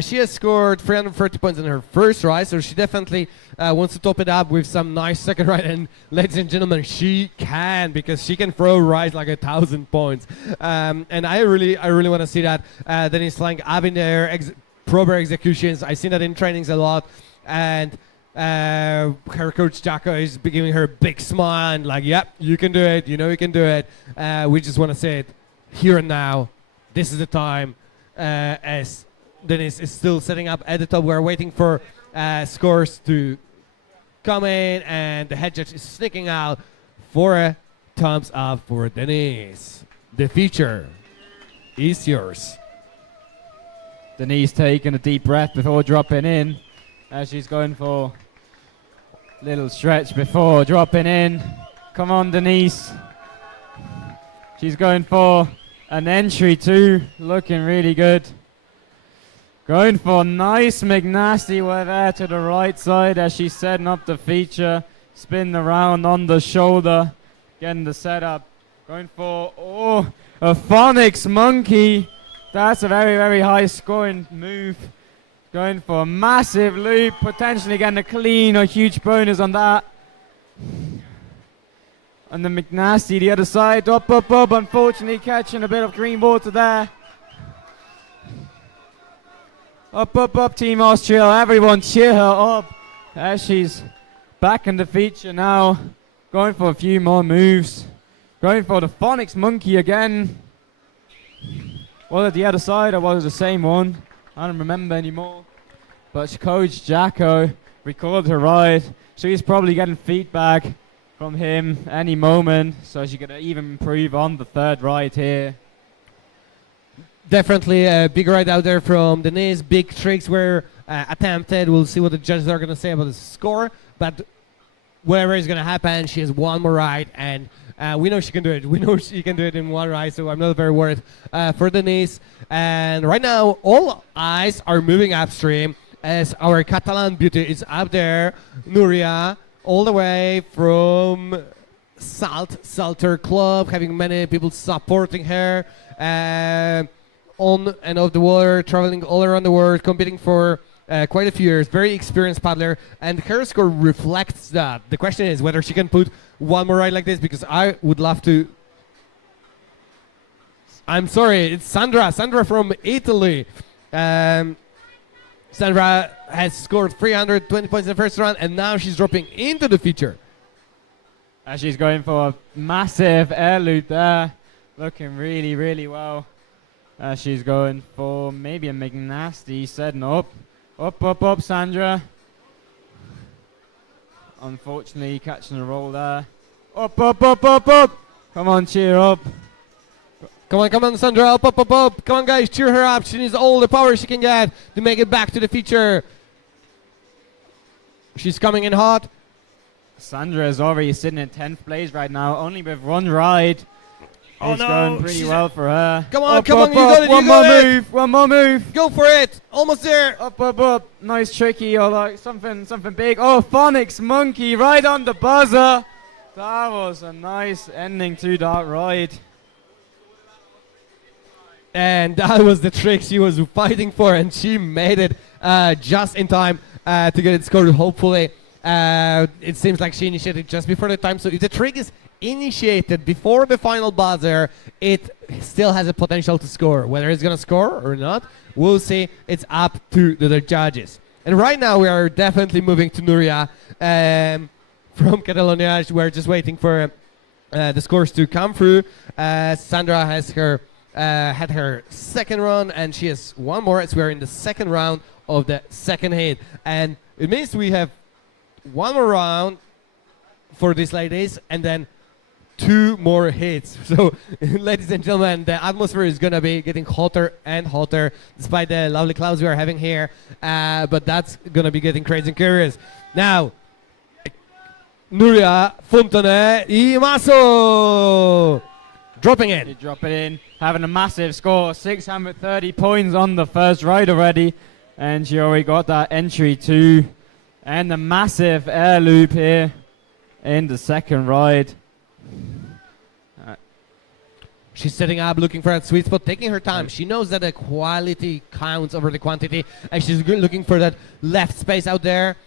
she has scored 330 points in her first ride, so she definitely wants to top it up with some nice second ride. And ladies and gentlemen, she can, because she can throw rides like 1,000 points. And I really want to see that. Denise flying up in the air, proper executions. I've seen that in trainings a lot. And her coach Jacko is giving her a big smile and like, yep, you can do it. You know you can do it. We just want to say it here and now. This is the time. As Dennis is still setting up at the top, we're waiting for scores to come in, and the head judge is sneaking out for a thumbs up for Denise. The feature is yours. Denise taking a deep breath before dropping in, as she's going for a little stretch before dropping in. Come on, Denise. She's going for an entry too, looking really good. Going for nice McNasty with there to the right side as she's setting up the feature. Spin around on the shoulder, getting the setup. Going for, a Phonics Monkey. That's a very, very high scoring move. Going for a massive loop, potentially getting a clean or huge bonus on that. And the McNasty, the other side, up, unfortunately catching a bit of green water there. Up, Team Austria, everyone cheer her up as she's back in the feature now. Going for a few more moves. Going for the Phonics Monkey again. Was it the other side or was it the same one? I don't remember anymore. But Coach Jacko recorded her ride. She's probably getting feedback from him any moment, so she could even improve on the third ride here. Definitely a big ride out there from Denise. Big tricks were attempted. We'll see what the judges are going to say about the score. But whatever is going to happen, she has one more ride, and we know she can do it. We know she can do it in one ride, so I'm not very worried for Denise. And right now, all eyes are moving upstream as our Catalan beauty is up there. Nuria, all the way from Salter Club, having many people supporting her on and off the water, traveling all around the world, competing for quite a few years. Very experienced paddler, and her score reflects that. The question is whether she can put one more ride like this, because I would love to. I'm sorry, it's Sandra from Italy. Sandra has scored 320 points in the first round, and now she's dropping into the feature. As she's going for a massive air loop there. Looking really, really well. She's going for maybe a McNasty, setting up. Up, Sandra. Unfortunately, catching a roll there. Up. Come on, cheer up. Come on, Sandra, up. Come on, guys, cheer her up. She needs all the power she can get to make it back to the feature. She's coming in hot. Sandra is already sitting in 10th place right now, only with one ride. Oh, it's no, going pretty well for her. Come on, you got it, One more move. Go for it. Almost there. Up. Nice tricky or like something big. Oh, Phonics Monkey right on the buzzer. That was a nice ending to that ride. And that was the trick she was fighting for, and she made it just in time to get it scored, hopefully. It seems like she initiated just before the time, so if the trick is initiated before the final buzzer, it still has a potential to score. Whether it's going to score or not, we'll see. It's up to the judges. And right now we are definitely moving to Nuria from Catalonia. We're just waiting for the scores to come through. Sandra has her had her second run, and she has one more as we are in the second round of the second heat. And it means we have one more round for these ladies, and then 2 more hits. So, ladies and gentlemen, the atmosphere is gonna be getting hotter and hotter, despite the lovely clouds we are having here. But that's gonna be getting crazy and curious. Now, Nuria, Fontane, y Maso! Dropping She in. drop it in, having a massive score, 630 points on the first ride already, and she already got that entry too, and the massive air loop here in the second ride. She's setting up, looking for that sweet spot, taking her time. She knows that the quality counts over the quantity, and she's looking for that left space out there.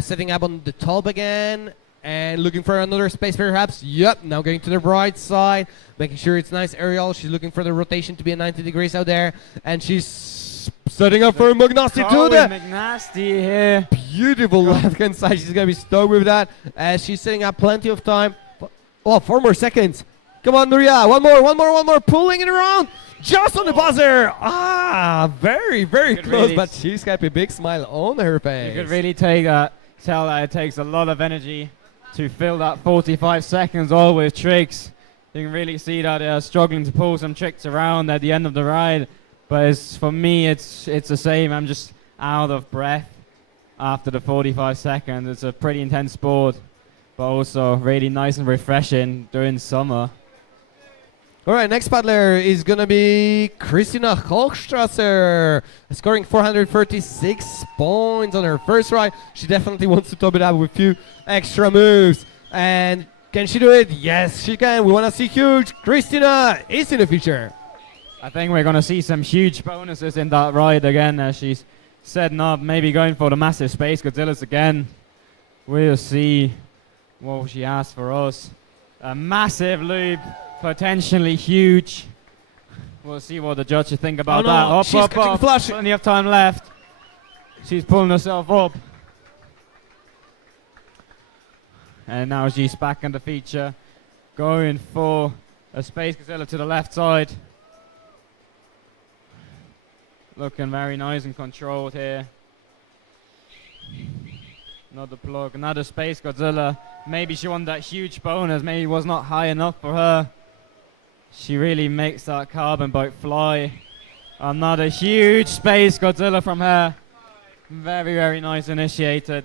Setting up on the top again, and looking for another space perhaps. Yep, now going to the right side, making sure it's nice aerial. She's looking for the rotation to be at 90 degrees out there, and she's setting up for Magnasti to the McNasty here. beautiful left-hand side. She's going to be stoked with that. She's setting up plenty of time. Oh, 4 more seconds. Come on, Nuria. One more. Pulling it around. Just on the buzzer. Very, very could close, really but she's got a big smile on her face. You could really tell that it takes a lot of energy to fill that 45 seconds all with tricks. You can really see that they're struggling to pull some tricks around at the end of the ride. But for me, it's the same. I'm just out of breath after the 45 seconds. It's a pretty intense sport, but also really nice and refreshing during summer. All right, next paddler is going to be Christina Hochstrasser, scoring 436 points on her first ride. She definitely wants to top it up with a few extra moves. And can she do it? Yes, she can. We want to see huge. Christina is in the future. I think we're going to see some huge bonuses in that ride again as she's setting up, maybe going for the massive Space Godzillas again. We'll see what she has for us. A massive loop, potentially huge. We'll see what the judges think about that. Up, she's up, catching up. flush. Plenty of time left. She's pulling herself up. And now she's back in the feature, going for a Space Godzilla to the left side. Looking very nice and controlled here. Another plug, another Space Godzilla. Maybe she won that huge bonus, maybe it was not high enough for her. She really makes that carbon boat fly. Another huge Space Godzilla from her. Very, very nice initiated.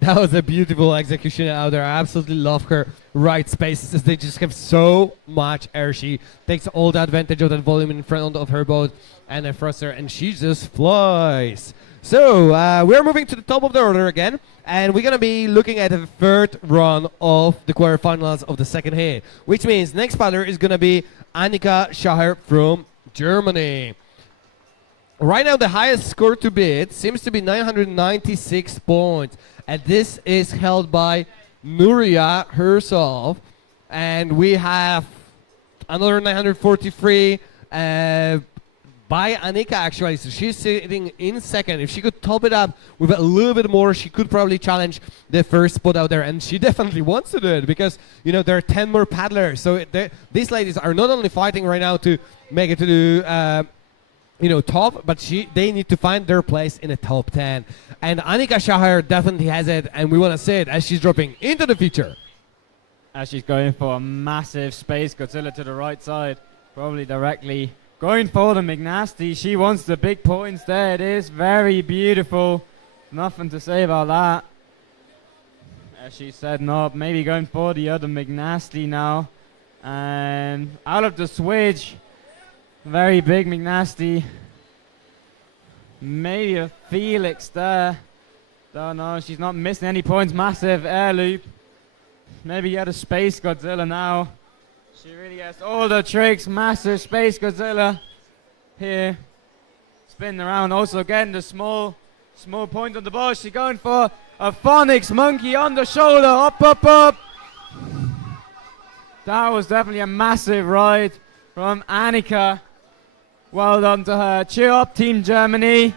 That was a beautiful execution out there. I absolutely love her right spaces. They just have so much air. She takes all the advantage of that volume in front of her boat and a thruster, and she just flies. So we're moving to the top of the order again, and we're going to be looking at the third run of the quarterfinals of the second heat, which means next paddler is going to be Annika Schaher from Germany. Right now, the highest score to beat seems to be 996 points. And this is held by Nuria herself. And we have another 943 by Annika, actually. So she's sitting in second. If she could top it up with a little bit more, she could probably challenge the first spot out there. And she definitely wants to do it because, you know, there are 10 more paddlers. So these ladies are not only fighting right now to make it to the top, but they need to find their place in the top 10. And Annika Schaher definitely has it, and we want to see it as she's dropping into the feature. As she's going for a massive Space Godzilla to the right side, probably directly going for the McNasty. She wants the big points there. It is very beautiful. Nothing to say about that. As she's setting up, maybe going for the other McNasty now. And out of the switch, very big McNasty. Maybe a Felix there. Don't know, she's not missing any points. Massive air loop. Maybe get a Space Godzilla now. She really has all the tricks. Massive Space Godzilla here. Spinning around. Also getting the small point on the ball. She's going for a Phonics monkey on the shoulder. Up, up, up. That was definitely a massive ride from Annika. Well done to her. Cheer up, Team Germany.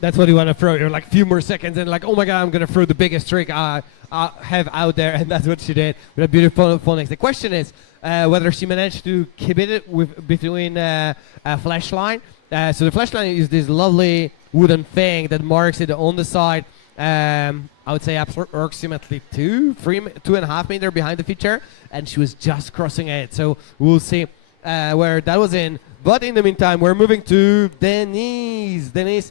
That's what you want to throw. You're like a few more seconds and like, oh my god, I'm gonna throw the biggest trick I have out there, and that's what she did with a beautiful phonics. The question is whether she managed to keep it with between a flashlight. So the flashlight is this lovely wooden thing that marks it on the side. I would say approximately 2.5 meters behind the feature, and she was just crossing it. So we'll see where that was in. But in the meantime, we're moving to Denise. Denise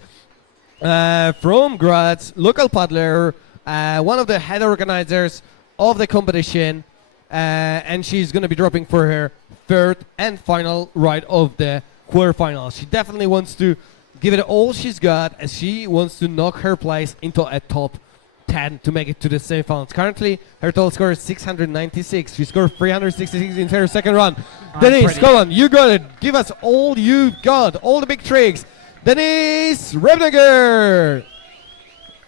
from Graz, local paddler, one of the head organizers of the competition, and she's going to be dropping for her third and final ride of the quarterfinals. She definitely wants to give it all she's got, as she wants to knock her place into a top 10 to make it to the semifinals. Currently, her total score is 696. She scored 366 in her second run. Denise, come on, you got it. Give us all you got, all the big tricks. Denise Rebniger!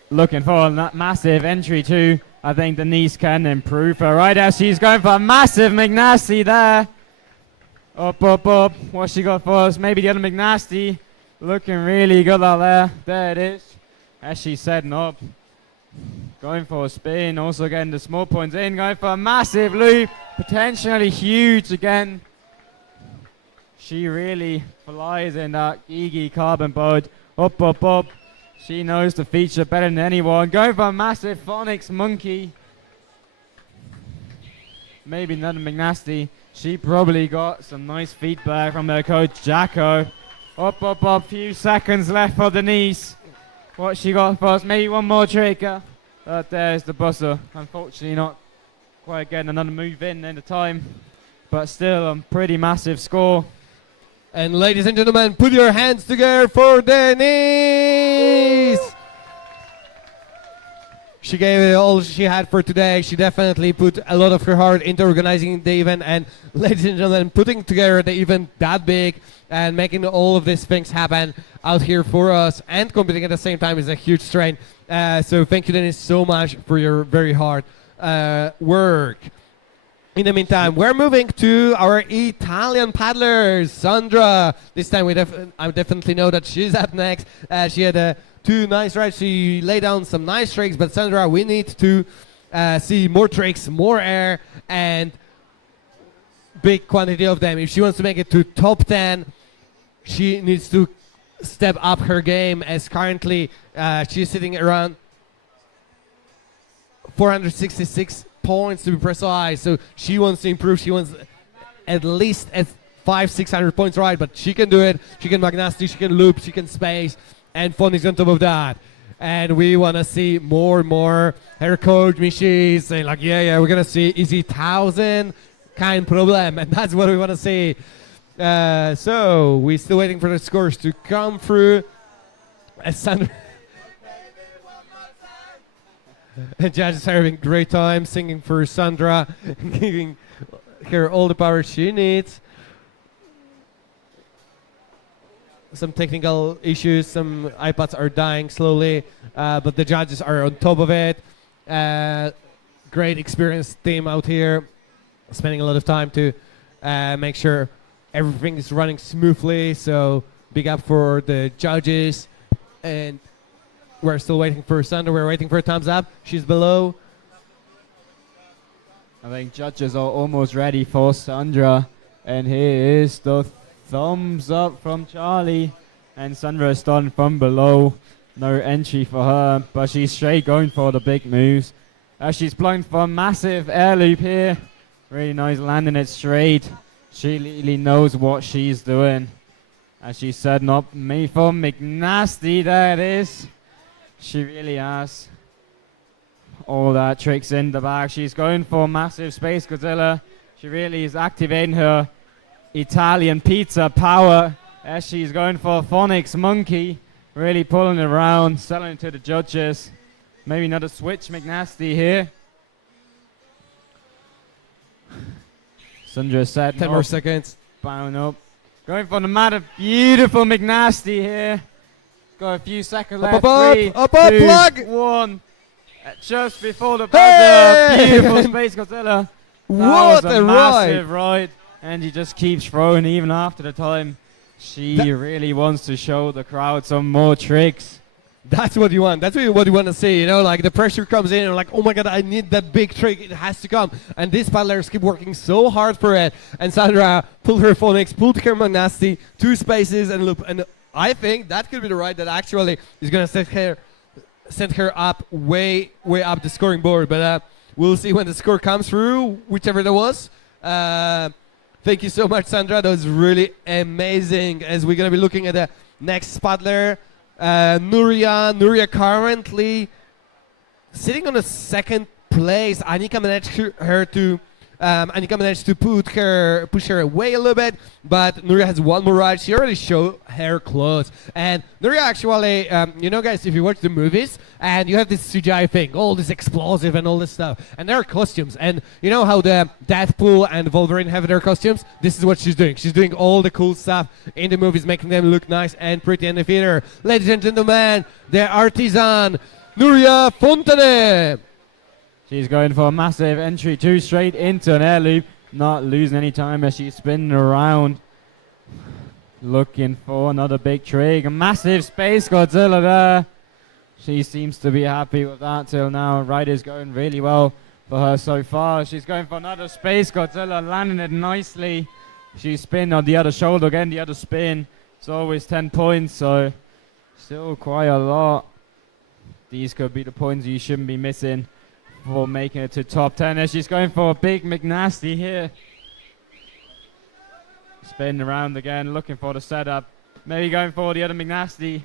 Looking for a massive entry too. I think Denise can improve her right as she's going for a massive McNasty there. Up, up, up. What she got for us? Maybe the other McNasty. Looking really good out there. There it is. As she's setting up. Going for a spin. Also getting the small points in. Going for a massive loop. Potentially huge again. She really flies in that Gigi carbon board. Up, up, up. She knows the feature better than anyone. Going for a massive phonics monkey. Maybe another McNasty. She probably got some nice feedback from her coach, Jacko. Up, up, up. Few seconds left for Denise. What she got for us? Maybe one more trick. But there's the buzzer. Unfortunately, not quite getting another move in the time. But still, a pretty massive score. And ladies and gentlemen, put your hands together for Denise! She gave it all she had for today. She definitely put a lot of her heart into organizing the event, and ladies and gentlemen, putting together the event that big and making all of these things happen out here for us and competing at the same time is a huge strain. So thank you, Denise, so much for your very hard work. In the meantime, we're moving to our Italian paddlers. Sandra, this time I definitely know that she's up next. She had two nice rides. She laid down some nice tricks, but Sandra, we need to see more tricks, more air, and big quantity of them. If she wants to make it to top 10, she needs to step up her game, as currently she's sitting around 466 points to be precise. So she wants to improve. She wants at least at 500-600 points right, but she can do it. She can McNasty, she can loop, she can space, and phonics on top of that. And we want to see more and more. Her coach Michi is saying like, yeah, we're gonna see easy 1,000 kind problem, and that's what we want to see. So we're still waiting for the scores to come through. As Sandra the judges are having a great time singing for Sandra, giving her all the power she needs. Some technical issues, some iPads are dying slowly, but the judges are on top of it. Great experienced team out here, spending a lot of time to make sure everything is running smoothly. So big up for the judges. And we're still waiting for Sandra. We're waiting for a thumbs up. She's below. I think judges are almost ready for Sandra. And here is the thumbs up from Charlie. And Sandra is starting from below. No entry for her, but she's straight going for the big moves. She's playing for a massive air loop here. Really nice landing it straight. She really knows what she's doing. And she's setting up me for McNasty. There it is. She really has all that tricks in the bag. She's going for massive Space Godzilla. She really is activating her Italian pizza power as she's going for phonics monkey. Really pulling it around, selling it to the judges. Maybe another switch McNasty here. Sandra set 10 more seconds. Bound up. Going for the matter. Beautiful McNasty here. Got a few seconds left. Up, 3, up, 2, plug. 1. Just before the buzzer. Hey! Beautiful Space Godzilla. What was a massive ride. And he just keeps throwing even after the time. She really wants to show the crowd some more tricks. That's what you want. That's what you want to see. You know, like the pressure comes in and like, oh my god, I need that big trick. It has to come. And these paddlers keep working so hard for it. And Sandra pulled her phonics, pulled her Magnasti, 2 spaces and loop. And I think that could be the ride that actually is going to send her up way up the scoring board. But we'll see when the score comes through, whichever that was. Thank you so much, Sandra. That was really amazing. As we're going to be looking at the next paddler. Nuria currently sitting on a 2nd place. Annika managed to push her away a little bit, but Nuria has one more ride. She already showed her clothes. And Nuria actually, you know guys, if you watch the movies, and you have this CGI thing, all this explosive and all this stuff, and there are costumes, and you know how the Deadpool and Wolverine have their costumes? This is what she's doing. She's doing all the cool stuff in the movies, making them look nice and pretty in the theater. Ladies and gentlemen, the artisan, Nuria Fontane. She's going for a massive entry 2 straight into an air loop, not losing any time as she's spinning around. Looking for another big trick, a massive Space Godzilla there. She seems to be happy with that till now. Ride is going really well for her so far. She's going for another Space Godzilla, landing it nicely. She's spinning on the other shoulder again, the other spin. It's always 10 points, so still quite a lot. These could be the points you shouldn't be missing for making it to top 10 as she's going for a big McNasty here. Spinning around again, looking for the setup. Maybe going for the other McNasty.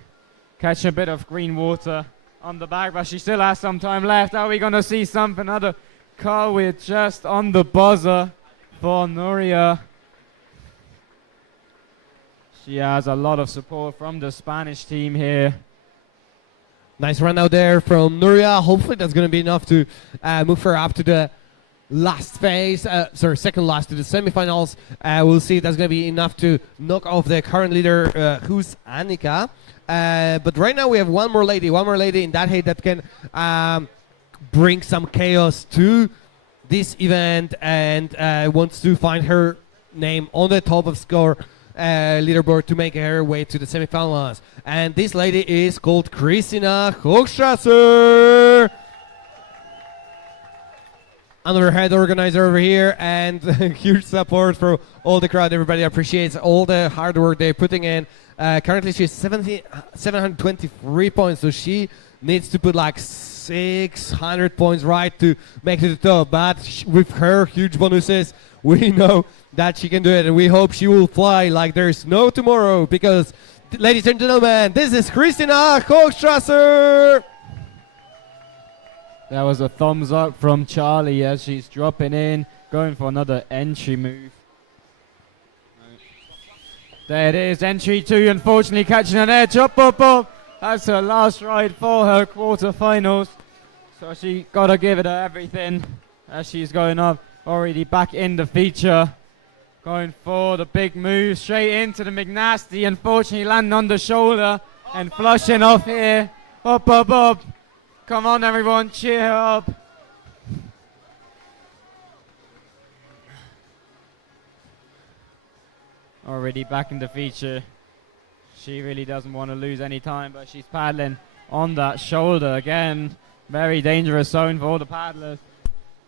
Catching a bit of green water on the back, but she still has some time left. Are we going to see something? Another car with just on the buzzer for Nuria. She has a lot of support from the Spanish team here. Nice run out there from Nuria. Hopefully that's going to be enough to move her up to the last phase. Second last to the semifinals. We'll see if that's going to be enough to knock off the current leader, who's Annika. But right now we have one more lady in that heat that can bring some chaos to this event and wants to find her name on the top of score leaderboard to make her way to the semifinals. And this lady is called Christina Hochstrasser. Another head organizer over here, and huge support for all the crowd. Everybody appreciates all the hard work they're putting in. Currently she's 723 points, so she needs to put like 600 points right to make it to the top. But with her huge bonuses, we know that she can do it, and we hope she will fly like there's no tomorrow, because, ladies and gentlemen, this is Christina Hochstrasser. That was a thumbs up from Charlie as she's dropping in, going for another entry move. There it is, entry 2, unfortunately catching an edge. Up. That's her last ride for her quarterfinals. So she gotta give it her everything as she's going up, already back in the feature. Going for the big move, straight into the McNasty, unfortunately landing on the shoulder and flushing off here. Up. Come on everyone, cheer her up. Already back in the feature. She really doesn't want to lose any time, but she's paddling on that shoulder again. Very dangerous zone for all the paddlers.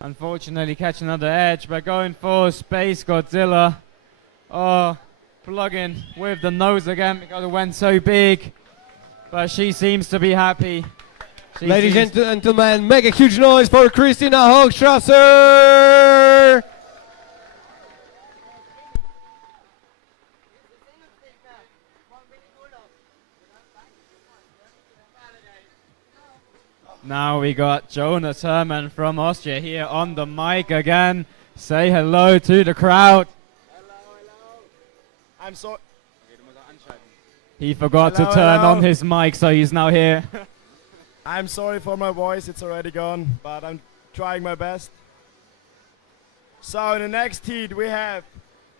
Unfortunately catching another edge, but going for Space Godzilla. Oh, plugging with the nose again because it went so big. But she seems to be happy. Ladies and gentlemen, make a huge noise for Christina Hochstrasser! Now we got Jonas Herman from Austria here on the mic again. Say hello to the crowd. Hello. I'm sorry. He forgot to turn on his mic, so he's now here. I'm sorry for my voice, it's already gone, but I'm trying my best. So in the next heat we have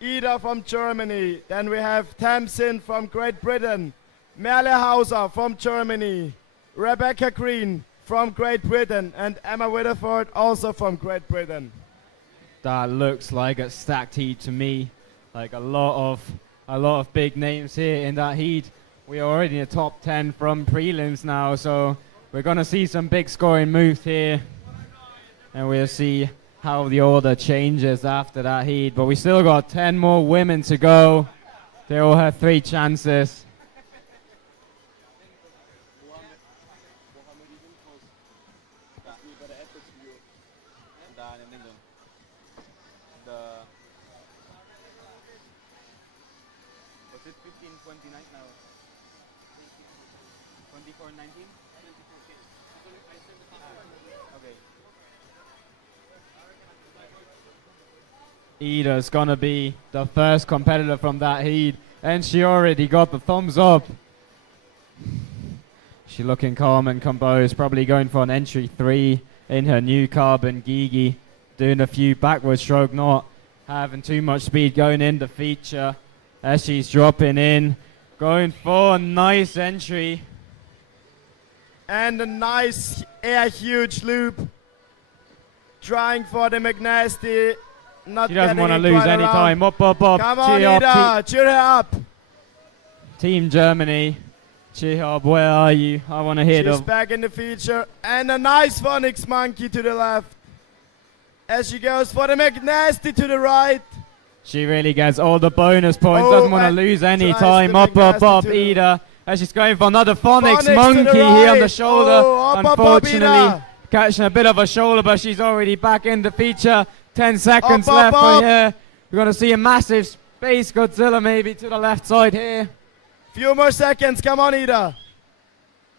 Ida from Germany, then we have Tamsin from Great Britain, Merle Hauser from Germany, Rebecca Green from Great Britain, and Emma Whitterford also from Great Britain. That looks like a stacked heat to me. Like a lot of big names here in that heat. We are already in the top 10 from prelims now, so we're going to see some big scoring moves here. And we'll see how the order changes after that heat. But we still got 10 more women to go. They all have 3 chances. Ida's gonna be the first competitor from that heat, and she already got the thumbs up. She looking calm and composed, probably going for an entry 3 in her new carbon Gigi, doing a few backward stroke, not having too much speed going in the feature as she's dropping in, going for a nice entry. And a nice air huge loop. Trying for the McNasty. Not She doesn't getting want to it lose quite any around. time. Up, up, up. Come on, Cheer up, Ida. Cheer her up. Team Germany. Cheer up, where are you? I want to hear She's them. back in the feature. And a nice Phonics monkey to the left. As she goes for the McNasty to the right. She really gets all the bonus points. Oh, Doesn't want to and lose any tries time. to Up, make up, up, nasty to the- Ida. As she's going for another Phonics Phonics to monkey the here on the right. shoulder. Oh, up, Unfortunately, Ida. catching a bit of a shoulder, but she's already back in the feature. 10 seconds Up, left up, for up. here. We're going to see a massive Space Godzilla maybe to the left side here. Few more seconds. Come on, Ida.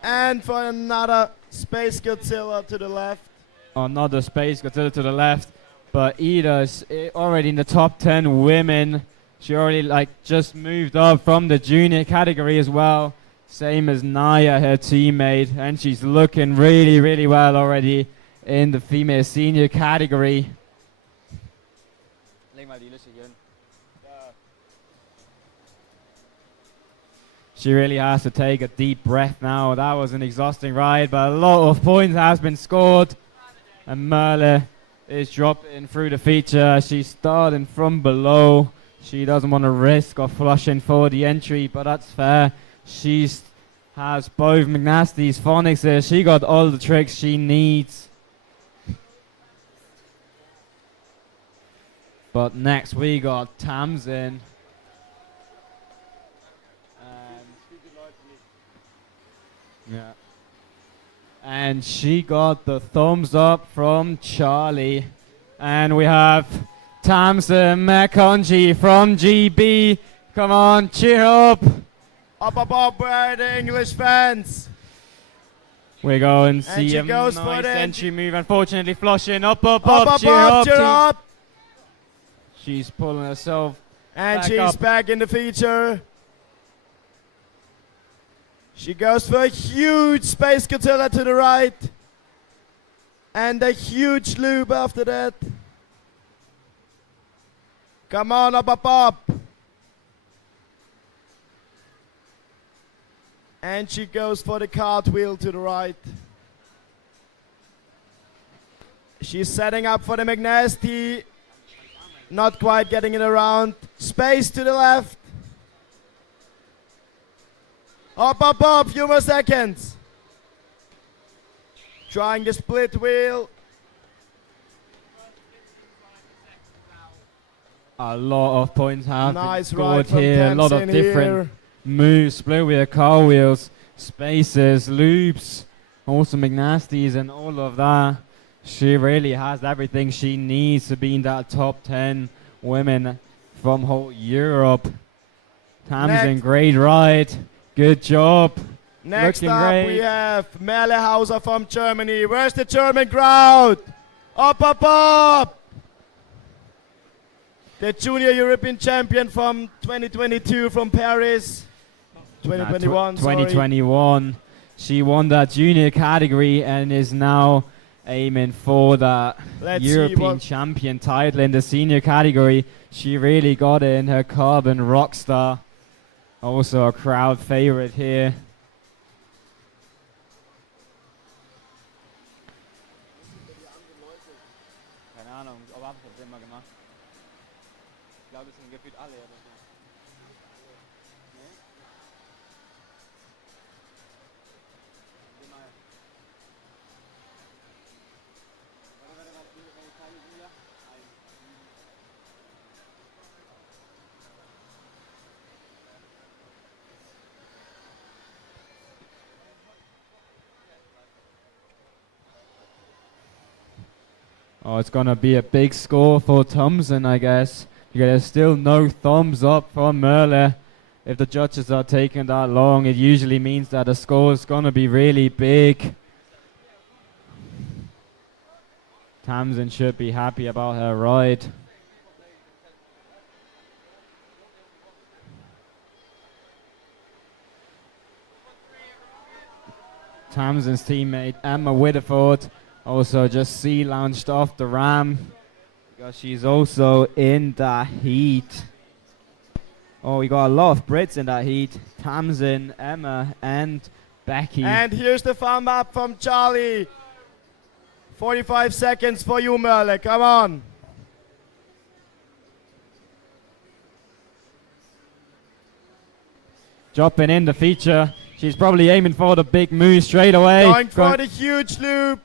And for another Space Godzilla to the left. Another Space Godzilla to the left. But Ida's already in the top 10 women. She already just moved up from the junior category as well. Same as Naya, her teammate. And she's looking really, really well already in the female senior category. She really has to take a deep breath now. That was an exhausting ride, but a lot of points has been scored. And Merle is dropping through the feature. She's starting from below. She doesn't want to risk of flushing for the entry, but that's fair. She has both McNasty's Phonics there. She got all the tricks she needs. But next we got Tamsin. Yeah. And she got the thumbs up from Charlie. And we have Tamsin McConjee from GB. Come on, cheer up. Up, up, up, where are the English fans? We go and And see she a goes for nice the entry move. Unfortunately, flushing. Up, up, Up, up, up, cheer up, up. cheer team. up. She's pulling herself. And Back she's up. back in the feature. She goes for a huge Space Godzilla to the right. And a huge loop after that. Come on, up, up, up. And she goes for the cartwheel to the right. She's setting up for the McNasty. Not quite getting it around. Space to the left. Up, up, up, few more seconds. Trying the split wheel. A lot of points have Nice been ride scored from here. A lot of Tamsin different here. moves, split wheel, car wheels, spaces, loops, also McNasties and all of that. She really has everything she needs to be in that top 10 women from whole Europe. Tamsin, Next. great ride. Good job. Next Looking up great. we have Merlehauser from Germany. Where's the German crowd? Up, up, up! The junior European champion from 2022 from Paris. 2021, sorry. 2021. She won that junior category and is now aiming for that Let's see European what- champion title in the senior category. She really got it in her carbon rockstar. Also a crowd favorite here. Keine Ahnung, aber hab ich das immer gemacht. Ich glaube, es sind gefühlt alle oder so. Oh, it's gonna be a big score for Thompson, I guess. Because there's still no thumbs up from Merle. If the judges are taking that long, it usually means that the score is gonna be really big. Tamsin should be happy about her ride. Tamsin's teammate Emma Whitterford also just sea-launched off the ram because she's also in the heat. Oh, we got a lot of Brits in that heat. Tamsin, Emma, and Becky. And here's the thumb up from Charlie. 45 seconds for you, Merle. Come on. Dropping in the feature. She's probably aiming for the big move straight away. Going for the huge loop.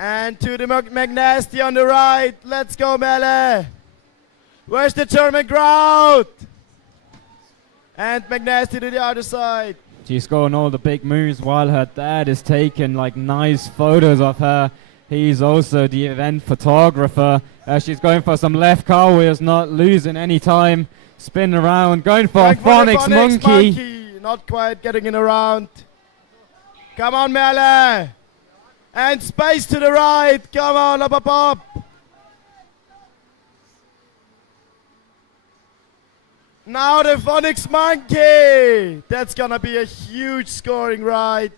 And to the McNasty on the right. Let's go, Merle. Where's the German crowd? And McNasty to the other side. She's scoring all the big moves while her dad is taking like nice photos of her. He's also the event photographer. She's going for some left cartwheels, not losing any time. Spin around, going for a phonics monkey. Not quite getting in around. Come on, Merle. And space to the right. Come on, up, up, up. Now the phonics monkey. That's gonna be a huge scoring ride.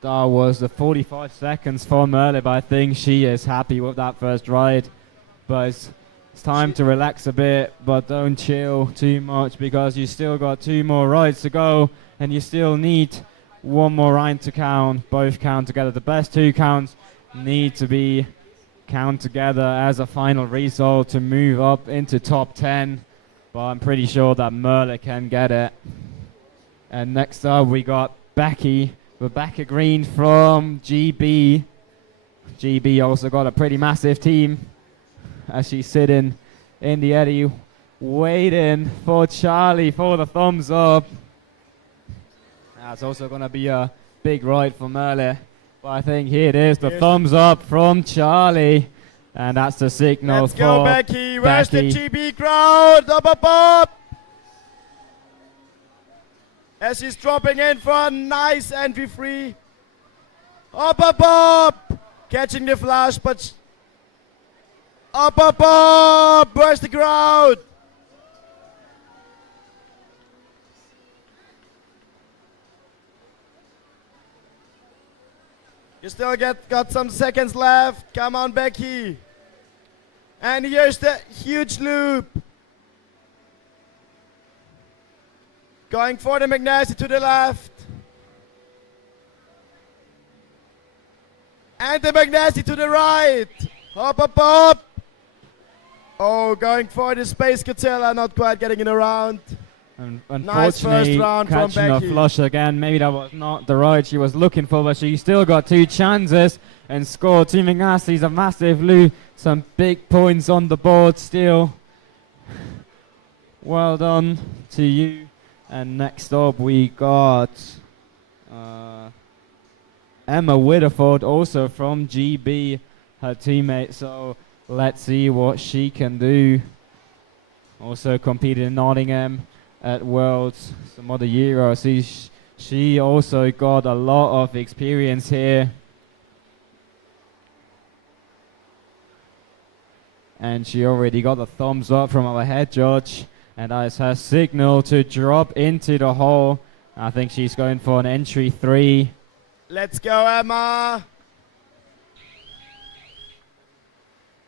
That was the 45 seconds for Merle, but I think she is happy with that first ride. But it's time to relax a bit, but don't chill too much because you still got 2 more rides to go and you still need 1 more ride to count. Both count together. The best 2 counts need to be count together as a final result to move up into top 10. But I'm pretty sure that Merle can get it. And next up we got Becky. Rebecca Green from GB. GB also got a pretty massive team as she's sitting in the eddy waiting for Charlie for the thumbs up. That's also going to be a big ride for Merle. But I think here it is, the thumbs up from Charlie. And that's the signal Let's for go, Becky. Where's the GB crowd? Up, up, up. As she's dropping in for a nice entry free. Up, up, up. Catching the flash, but up, up, up. Where's the crowd? You still got some seconds left. Come on, Becky. And here's the huge loop. Going for the McNasty to the left. And the McNasty to the right. Up, up, up. Oh, going for the Space Catilla, not quite getting in around. Nice first round from catching a Becky. flush again. Maybe that was not the ride she was looking for, but she still got 2 chances and scored. Team McNasty's a massive loop. Some big points on the board still. Well done to you. And next up we got Emma Whitterford, also from GB, her teammate. So let's see what she can do. Also competed in Nottingham at Worlds some other year. She also got a lot of experience here. And she already got a thumbs up from our head judge. And that is her signal to drop into the hole. I think she's going for an entry 3. Let's go, Emma.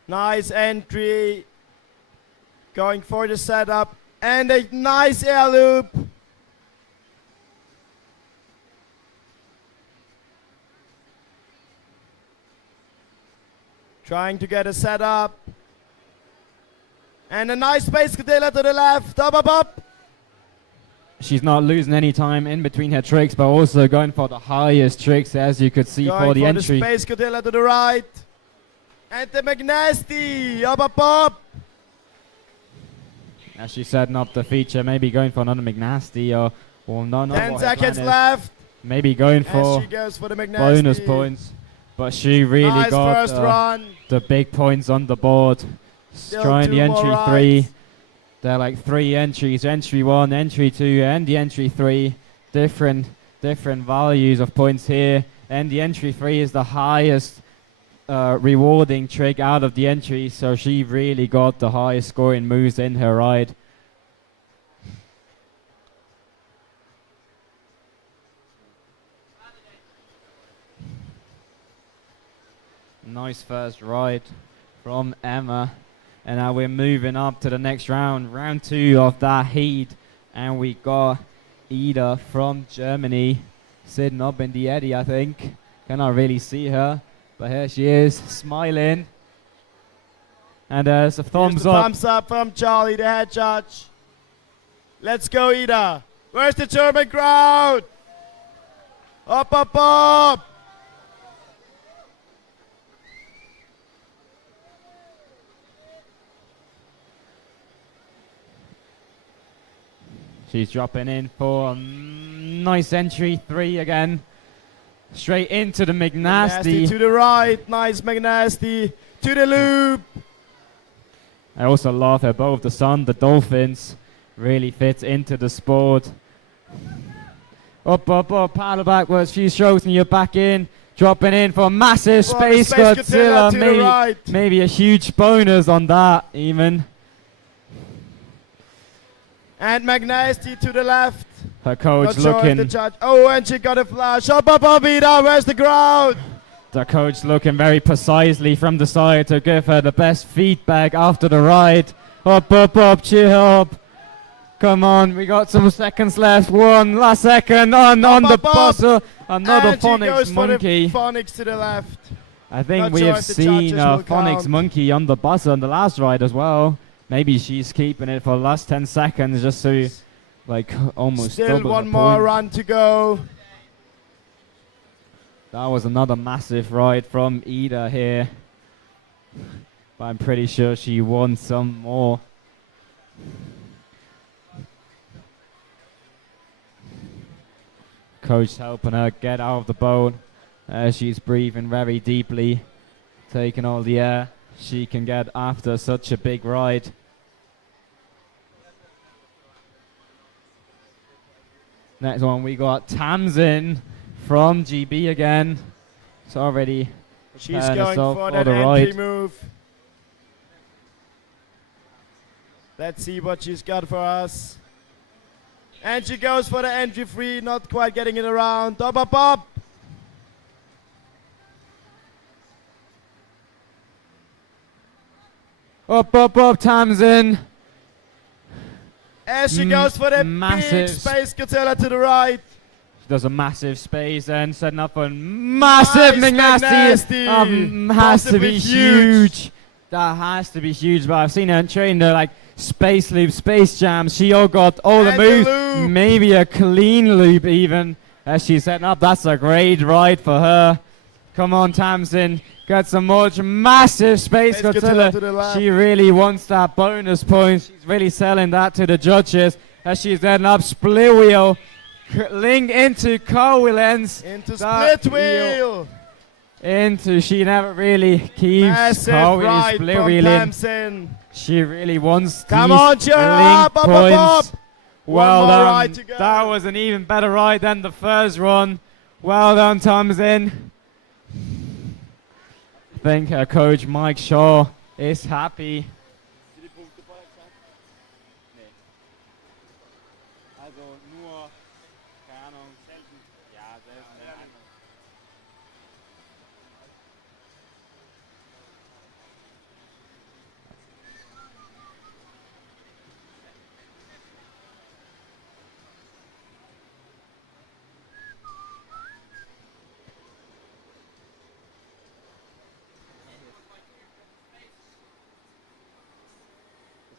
Nice entry. Going for the setup. And a nice air loop. Trying to get a setup. And a nice Space Catilla to the left. Up, up, up. She's not losing any time in between her tricks, but also going for the highest tricks, as you could see, for the entry. The Space Catilla to the right. And the McNasty. Up, up, up. As she's setting up the feature, maybe going for another McNasty or no. 10 seconds left. maybe going And for she goes for the McNasty. bonus points, but she really Nice got first run. the big points on the board. Still Trying 2 the more entry rides. 3. There are like 3 entries, entry 1, entry 2, and the entry 3. Different values of points here. And the entry 3 is the highest rewarding trick out of the entry, so she really got the highest scoring moves in her ride. Nice first ride from Emma. And now we're moving up to the next round, round 2 of that heat. And we got Ida from Germany sitting up in the eddy, I think. Cannot really see her, but here she is, smiling. And there's a thumbs up. Thumbs up from Charlie, the head judge. Let's go, Ida. Where's the German crowd? Up, up, up. She's dropping in for a nice entry 3 again. Straight into the McNasty. To the right, nice McNasty. To the loop. I also love her both the sun, the dolphins. Really fits into the sport. Up, up, up, paddle backwards, few strokes and you're back in. Dropping in for a massive Space Godzilla. to the right. Maybe a huge bonus on that even. And McNasty to the left. Her coach Not sure if looking. the judge. Oh, and she got a flash. Up, up, up, Ida. Where's the crowd? The coach looking very precisely from the side to give her the best feedback after the ride. Up, up, up, cheer up. Come on, we got some seconds left. One last second on the up, up. buzzer. Another And she phonics goes for the monkey. phonics to the left. I think Not we sure have if the seen judges a will phonics count. monkey on the buzzer on the last ride as well. Maybe she's keeping it for the last 10 seconds just to like almost Still double one the more point. run to go. That was another massive ride from Ida here. But I'm pretty sure she won some more. Coach helping her get out of the boat as she's breathing very deeply, taking all the air she can get after such a big ride. Next one we got Tamsin from GB again. It's already She's prepared going herself for for that the entry ride. move. Let's see what she's got for us. And she goes for the entry 3, not quite getting it around. Up, up, up. Up, up, up, Tamsin. As she goes for the big massive Space Godzilla to the right. She does a massive space and setting up a massive Nice McNasty. McNasty. Has to Possibly be huge. huge. That has to be huge. But I've seen her train the like space loop, space jams. She all got all the And the moves. loop. Maybe a clean loop even as she's setting up. That's a great ride for her. Come on, Tamsin. Got some more massive space Space Godzilla to the Godzilla. left. She really wants that bonus point. She's really selling that to the judges as she's setting up split wheel. Link into co-wheelends. Into That split wheel. Into she never really keeps Massive co-wheeling, ride split from wheeling. Tamsin. She really wants Come these on, cheer link up, up, points. up, up. Well One more done. ride to go. That was an even better ride than the first one. Well done, Tamsin. I think her coach Mike Shaw is happy.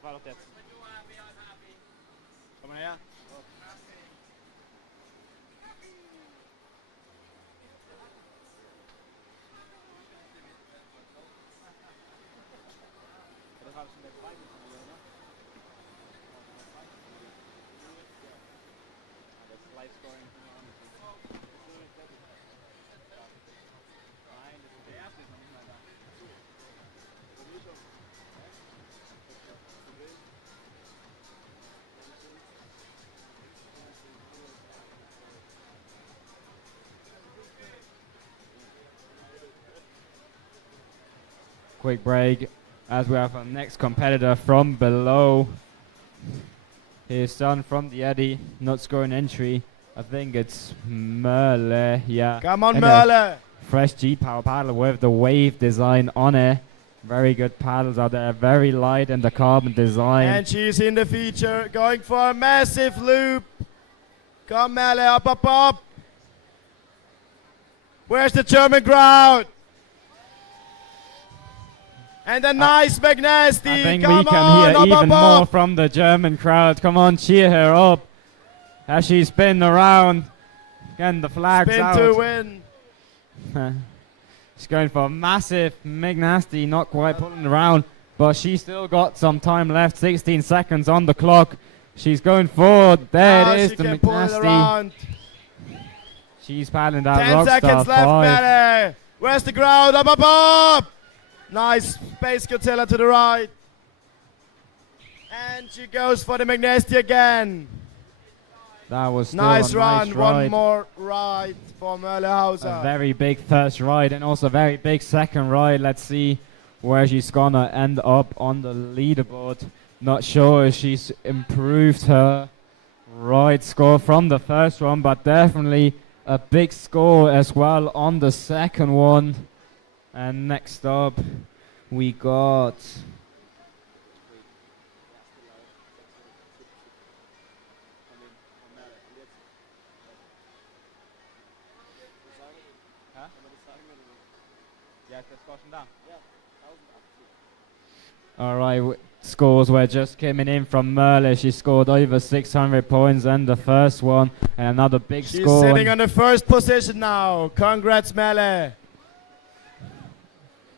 war doch jetzt. Komm mal her. Das war schon der zweite von mir, oder? Das Live-Scoring. quick break as we have our next competitor from below. His son from the Eddy, not scoring entry. I think it's Merle, yeah. Come on, And a Merle. fresh G-Power paddle with the wave design on it. Very good paddles out there, very light in the carbon design. And she's in the feature, going for a massive loop. Come, Merle, up, up, up. Where's the German crowd? And a nice McNasty. I think Come we can on, hear up, even up, more up. from the German crowd. Come on, cheer her up as she spins around. Again, the flag's Spin out. to win. She's going for a massive McNasty, not quite pulling around, but she's still got some time left. 16 seconds on the clock. She's going forward. There Now it is, she the can pull it McNasty. around. She's paddling that 10 Rockstar seconds left, 5. Merle. Where's the crowd? Up, up, up. Nice Space Godzilla to the right. And she goes for the McNasty again. That was still Nice a run. nice One ride. more ride for Merle A Hauser. very big first ride and also a very big second ride. Let's see where she's gonna end up on the leaderboard. Not sure if she's improved her ride score from the first one, but definitely a big score as well on the second one. And next up we got Alright, scores were just coming in from Merle. She scored over 600 points in the first one, and another big She's score. sitting on the first position now. Congrats, Merle.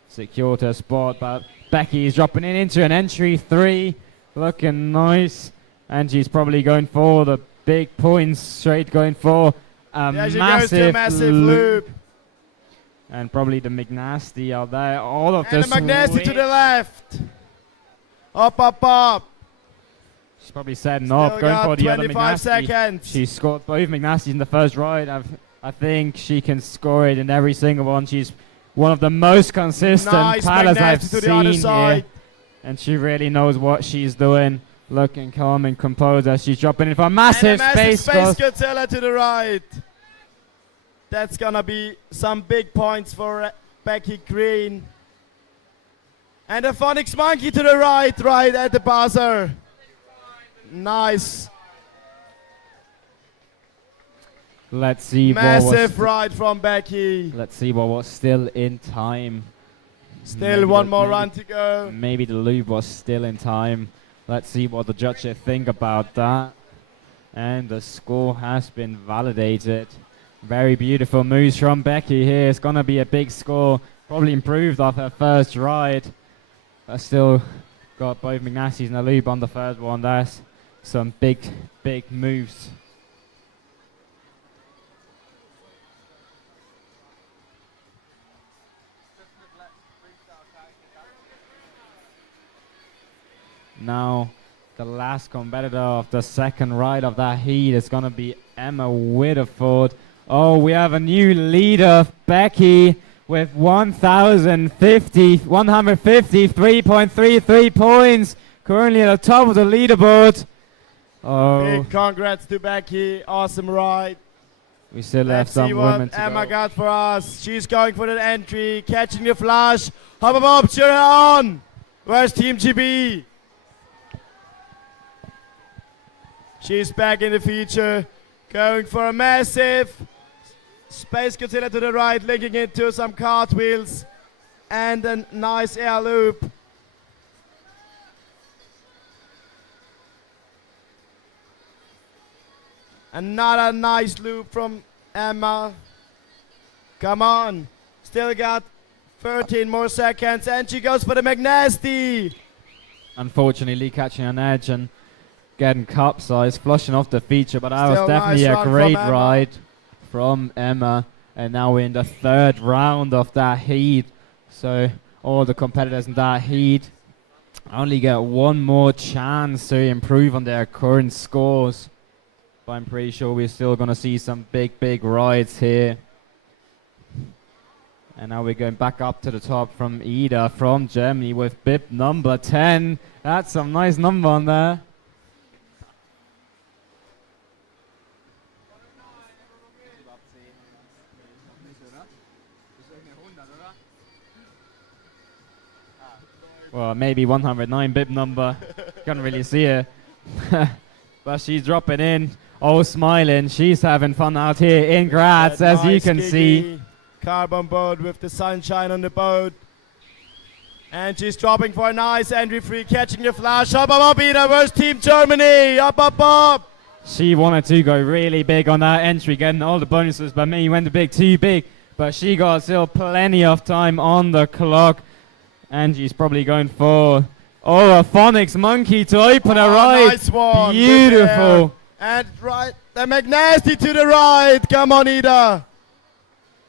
Secured her spot, but Becky is dropping in into an entry 3, looking nice, and she's probably going for the big points straight, going for a There she goes to a massive loop. and probably the McNasty out there. All of And this the McNasty to the left. Up, up, up. She's probably setting Still up, going got for the other 25 McNasty. seconds. She scored both McNasties in the first ride. I think she can score it in every single one. She's one of the most consistent Nice paddlers I've McNasty to the other seen side. here. And she really knows what she's doing. Looking calm and composed as she's dropping in for a massive, And a massive space Space cross. Godzilla to the right. That's gonna be some big points for Becky Green. And a Phonics Monkey to the right, right at the buzzer. Nice. Let's see Massive ride from Becky. Let's see what was still in time. Still Maybe one the- more maybe- run to go. Maybe the loop was still in time. Let's see what the judges think about that. And the score has been validated. Very beautiful moves from Becky here. It's going to be a big score. Probably improved off her first ride. But still got both McNasty's in the loop on the third one. That's some big, big moves. Now, the last competitor of the second ride of that heat is going to be Emma Widderford. Oh, we have a new leader, Becky, with 153.33 points. Currently at the top of the leaderboard. Oh, Big congrats to Becky. Awesome ride. we still have Let's some see women what to Emma go. got for us. She's going for the entry, catching the flash. Hop, hop, hop, cheer her on. Where's Team GB? She's back in the feature, going for a massive Space Godzilla to the right, linking into some cartwheels and a nice air loop. Another nice loop from Emma. Come on. Still got 13 more seconds and she goes for the McNasty. Unfortunately, catching an edge and getting capsized, flushing off the feature, but that was Still definitely nice a run from great Emma. ride from Emma. And now we're in the third round of that heat. So all the competitors in that heat only get one more chance to improve on their current scores. But I'm pretty sure we're still going to see some big, big rides here. And now we're going back up to the top from Ida from Germany with bib number 10. That's some nice number on there. Well, maybe 109 bib number. Can't really see it. But she's dropping in, all smiling. She's having fun out here in Graz, That as you nice can see. giggy carbon boat with the sunshine on the boat. And she's dropping for a nice entry free, catching the flash. Up, Ida, where's Team Germany? Up. She wanted to go really big on that entry, getting all the bonuses, but maybe went a bit too big. But she got still plenty of time on the clock. And she's probably going for, a phonics monkey to open a ride. Nice one. Beautiful. And right, the McNasty to the right. Come on, Ida.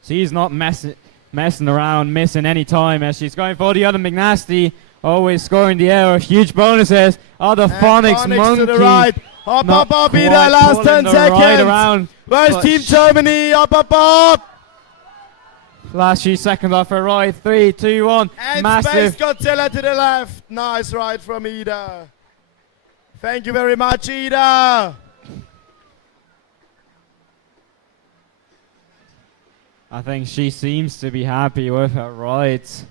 She's not messing around, missing any time as she's going for the other McNasty. Always scoring the air with huge bonuses. Other And phonics monkey. to the right. Up, Not Ida, quite last pulling 10 the seconds. ride around, Where's but Team Germany? Up. last few seconds off her ride. 3, 2, 1. And Massive. Space Godzilla to the left. Nice ride from Ida. Thank you very much, Ida. I think she seems to be happy with her rides.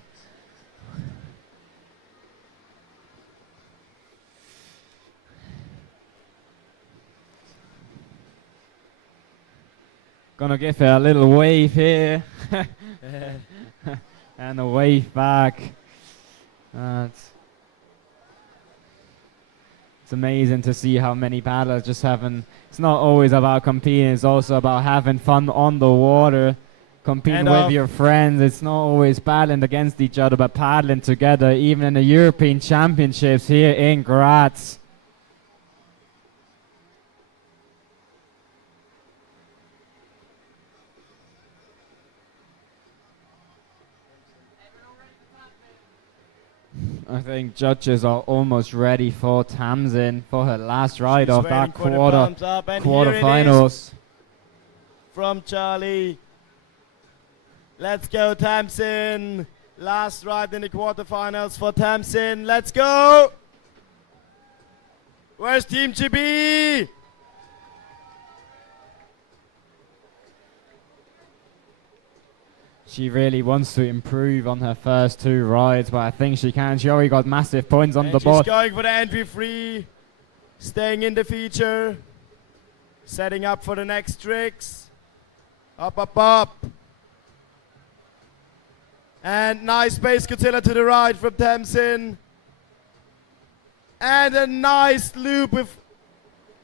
Gonna give her a little wave here. And a wave back. It's amazing to see how many paddlers just having. It's not always about competing, it's also about having fun on the water. Competing with your friends. It's not always paddling against each other, but paddling together, even in the European Championships here in Graz. I think judges are almost ready for Tamsin for her last ride She's of that waiting for the thumbs up, and here it is quarterfinals. from Charlie. Let's go, Tamsin. Last ride in the quarterfinals for Tamsin. Let's go. Where's Team GB? She really wants to improve on her first 2 rides, but I think she can. She already got massive points on And the she's board. going for the entry free. Staying in the feature. Setting up for the next tricks. Up. And nice Space Godzilla to the right from Tamsin. And a nice loop with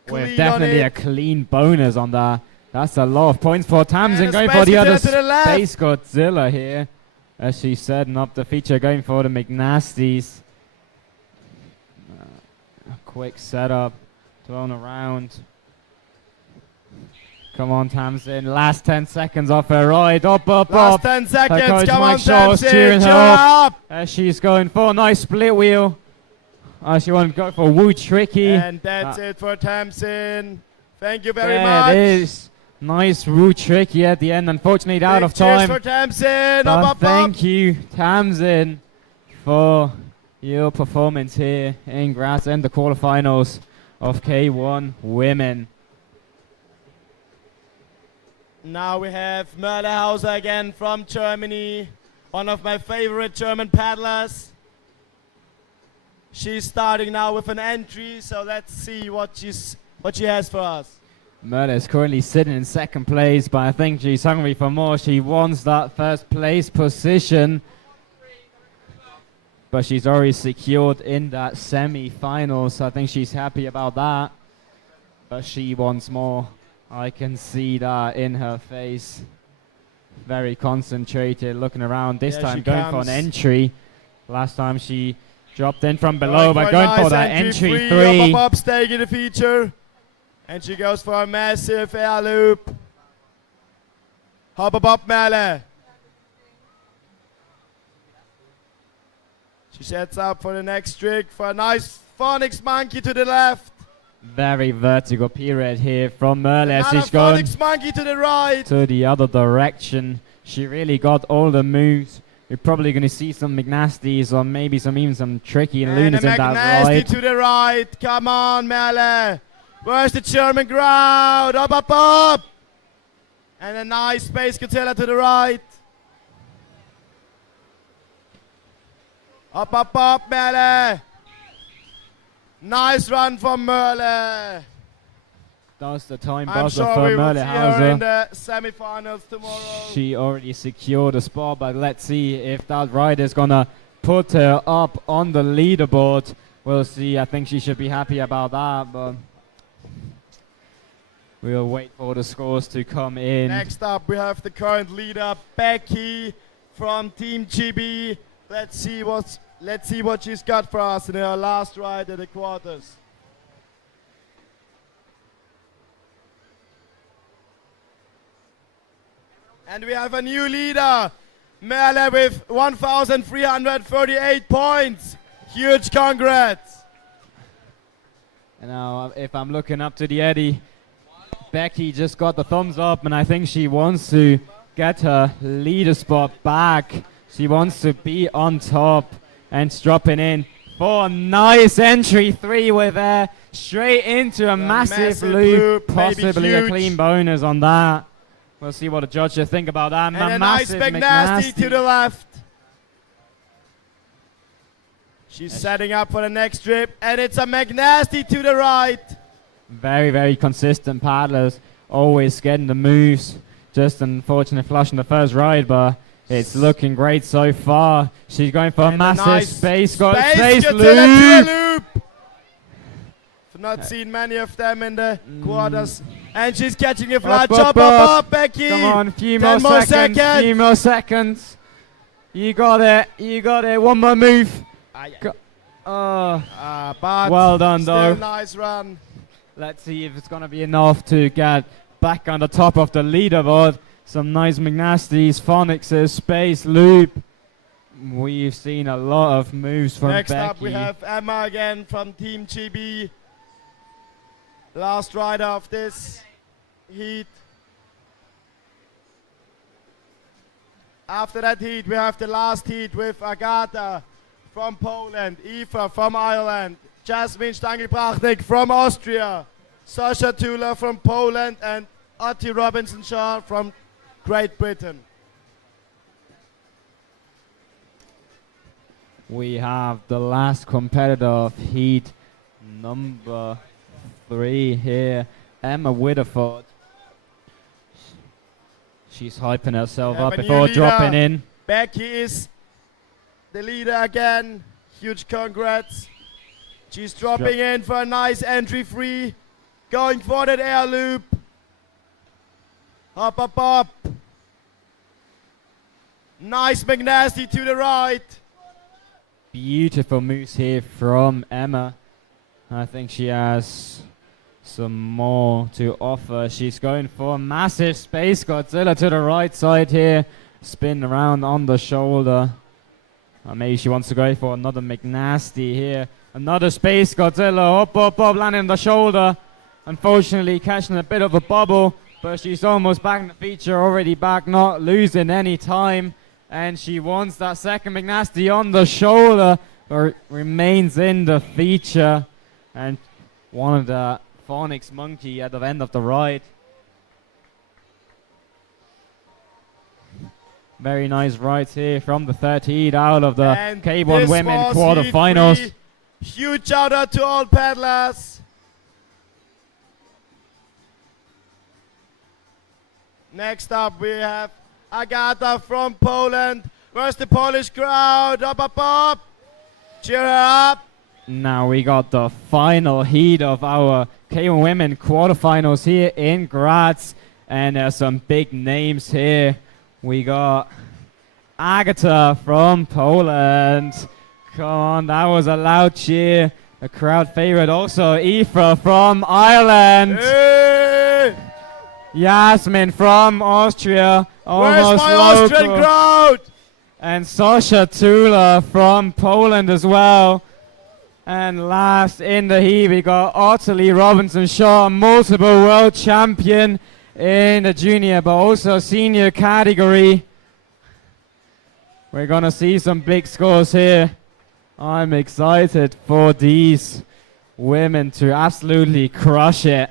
With clean definitely on a it. clean bonus on that. That's a lot of points for Tamsin. And a Going Space for the other Godzilla to the left. Space Godzilla here. As she's setting up the feature, going for the McNasties. A quick setup. Thrown around. Come on, Tamsin. Last 10 seconds off her ride. Up. Last 10 seconds. coach Come Mike on, Shaw's Tamsin. cheering her Cheer up. up. As she's going for a nice split wheel. She wants to go for Woo Tricky. And that's it for Tamsin. Thank you very There much. it is. Nice Woo Tricky at the end. Unfortunately, out of Cheers time. for Tamsin. But Up. thank you, Tamsin, for your performance here in Graz and the quarterfinals of K1 Women. Now we have Mörderhauser again from Germany. One of my favorite German paddlers. She's starting now with an entry, so let's see what she has for us. Murder is currently sitting in second place, but I think she's hungry for more. She wants that first place position. But she's already secured in that semi-final, so I think she's happy about that. But she wants more. I can see that in her face. Very concentrated, looking around. This There time she going for comes. an entry. Last time she dropped in from below, but a going nice for that entry free, 3. Up, staying in the feature. And she goes for a massive air loop. Up, Merle. She sets up for the next trick for a nice phonics monkey to the left. Very vertical period here from Merle as Another she's going phonics monkey to the right. to the other direction. She really got all the moves. We're probably going to see some McNasties or maybe even some tricky And Lunas a in that McNasty ride. to the right. Come on, Merle. Where's the German crowd? Up, up, up. And a nice Space Godzilla to the right. Up, Merle. Nice run from Merle. That's the time I'm buzzer sure for we will see her in Merlehauser. the semifinals tomorrow. She already secured a spot, but let's see if that ride is gonna put her up on the leaderboard. We'll see. I think she should be happy about that, but we'll wait for the scores to come in. Next up, we have the current leader, Becky from Team GB. Let's see what she's got for us in her last ride at the quarters. And we have a new leader, Merle with 1,338 points. Huge congrats. And now, if I'm looking up to the Eddie, Becky just got the thumbs up, and I think she wants to get her leader spot back. She wants to be on top, and it's dropping in for a nice entry 3 with her straight into a massive loop, possibly a huge. clean bonus on that. We'll see what the judges think about that. And a nice McNasty to the left. She's setting up for the next trip, and it's a McNasty to the right. Very, very consistent paddlers, always getting the moves. Just unfortunate flush in the first ride, but it's looking great so far. She's going for a And massive nice space Godzilla loop. to a loop. I've not seen many of them in the quarters. And she's catching a flat chop. Up, Becky. Come on, few 10 more seconds. Few more seconds. You got it. You got it. One more move. But well done, still though. nice run. Let's see if it's going to be enough to get back on the top of the leaderboard. Some nice McNasties, Phonics, space loop. We've seen a lot of moves from Next Becky. up, we have Emma again from Team GB. Last rider of this heat. After that heat, we have the last heat with Agata from Poland, Eva from Ireland, Jasmine Stangelbrachnik from Austria, Sasha Tula from Poland, and Ati Robinson-Shaw from Great Britain. We have the last competitor of heat number 3 here, Emma Widderford. She's hyping herself We have up a new before leader. dropping in. Becky is the leader again. Huge congrats. She's dropping in for a nice entry 3. Going for that air loop. Up. Nice McNasty to the right. Beautiful moves here from Emma. I think she has some more to offer. She's going for a massive Space Godzilla to the right side here. Spin around on the shoulder. Or maybe she wants to go for another McNasty here. Another Space Godzilla. Up, landing on the shoulder. Unfortunately, catching a bit of a bubble. But she's almost back in the feature. Already back, not losing any time. And she wants that second McNasty on the shoulder. But remains in the feature. And one of the Phonics monkey at the end of the ride. Very nice rides here from the 13 out of the And K1 this women was quarterfinals. heat 3. Huge shout out to all paddlers. Next up we have Agata from Poland. Where's the Polish crowd? Up. Cheer her up. Now we got the final heat of our K1 women quarterfinals here in Graz. And there's some big names here. We got Agata from Poland. Come on, that was a loud cheer. A crowd favorite. Also Aoife from Ireland. Hey! Yasmin from Austria. Where's Almost my local. Austrian crowd? And Sasha Tula from Poland as well. And last in the heat, we got Ottilie Robinson-Shaw, multiple world champion in the junior, but also senior category. We're gonna see some big scores here. I'm excited for these women to absolutely crush it.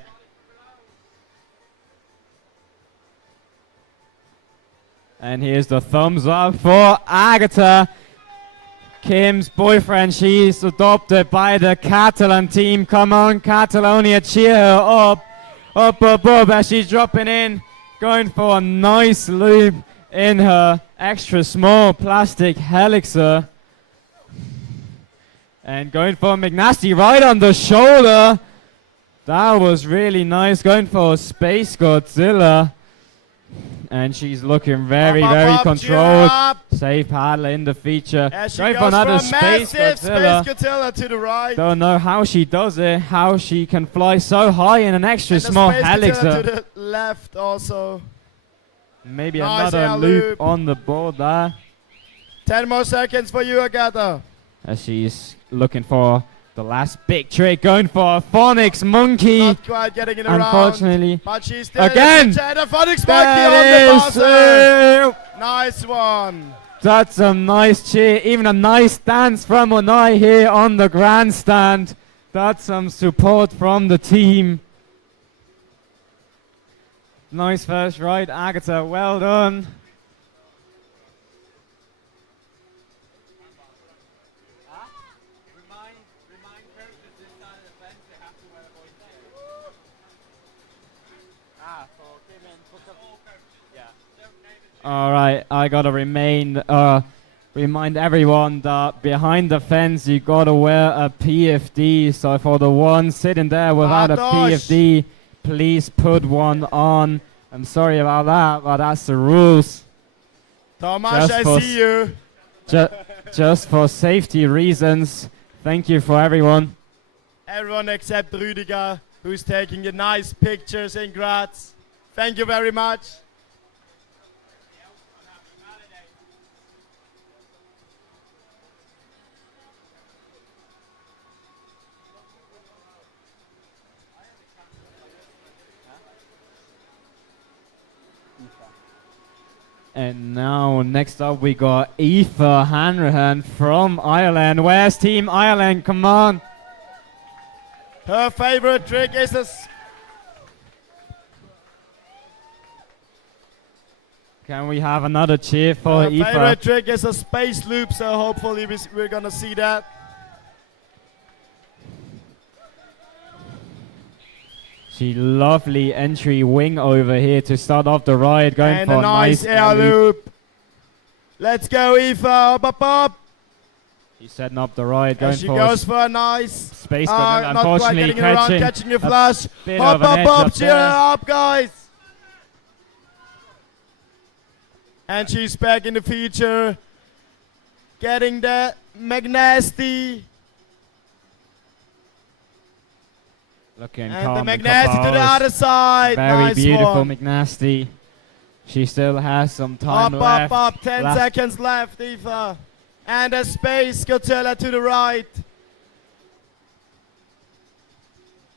And here's the thumbs up for Agatha, Kim's boyfriend. She's adopted by the Catalan team. Come on, Catalonia, cheer her up. Up, up, up as she's dropping in. Going for a nice loop in her extra small plastic helixer. And going for McNasty right on the shoulder. That was really nice. Going for a Space Godzilla. And she's looking very, very controlled. Safe paddler in the feature. Going for another Space Godzilla to the right. Don't know how she does it. How she can fly so high in an extra And small Space Godzilla helixer. to the left also. Maybe Nice another air loop loop. on the board there. 10 more seconds for you, Agatha. As she's looking for the last big trick. Going for a Phonics Monkey. Not quite getting in around. Unfortunately. But she's still Again. in the Phonics Monkey That on is the buzzer. it. Nice one. That's a nice cheer. Even a nice dance from Onai here on the grandstand. That's some support from the team. Nice first ride, Agatha. Well done. All right, I gotta remind everyone that behind the fence you gotta wear a PFD. So for the ones sitting there without a PFD, please put one on. I'm sorry about that, but that's the rules. Tomasz, Just I for see you. Just for safety reasons. Thank you for everyone. Everyone except Rüdiger, who's taking the nice pictures in Graz. Thank you very much. And now, next up, we got Aoife Hanrahan from Ireland. Where's Team Ireland? Come on. Her favorite trick is a... Can we have another cheer for Her Aoife? favorite trick is a space loop, so hopefully we're gonna see that. She lovely entry wing over here to start off the ride, going And for a nice air loop. Let's go, Aoife. Up, up, up. She's setting up the ride, going And she for goes for a nice... space, but not quite unfortunately getting around, catching the flash. bit Up, of an up, edge up. up Cheer there. her up, guys. And she's back in the feature. Getting the McNasty. Looking And calm the and McNasty to the composed. other side. Very Nice beautiful one. McNasty. She still has some time Up, left. up, up. 10 seconds left, Aoife. And a Space Godzilla to the right.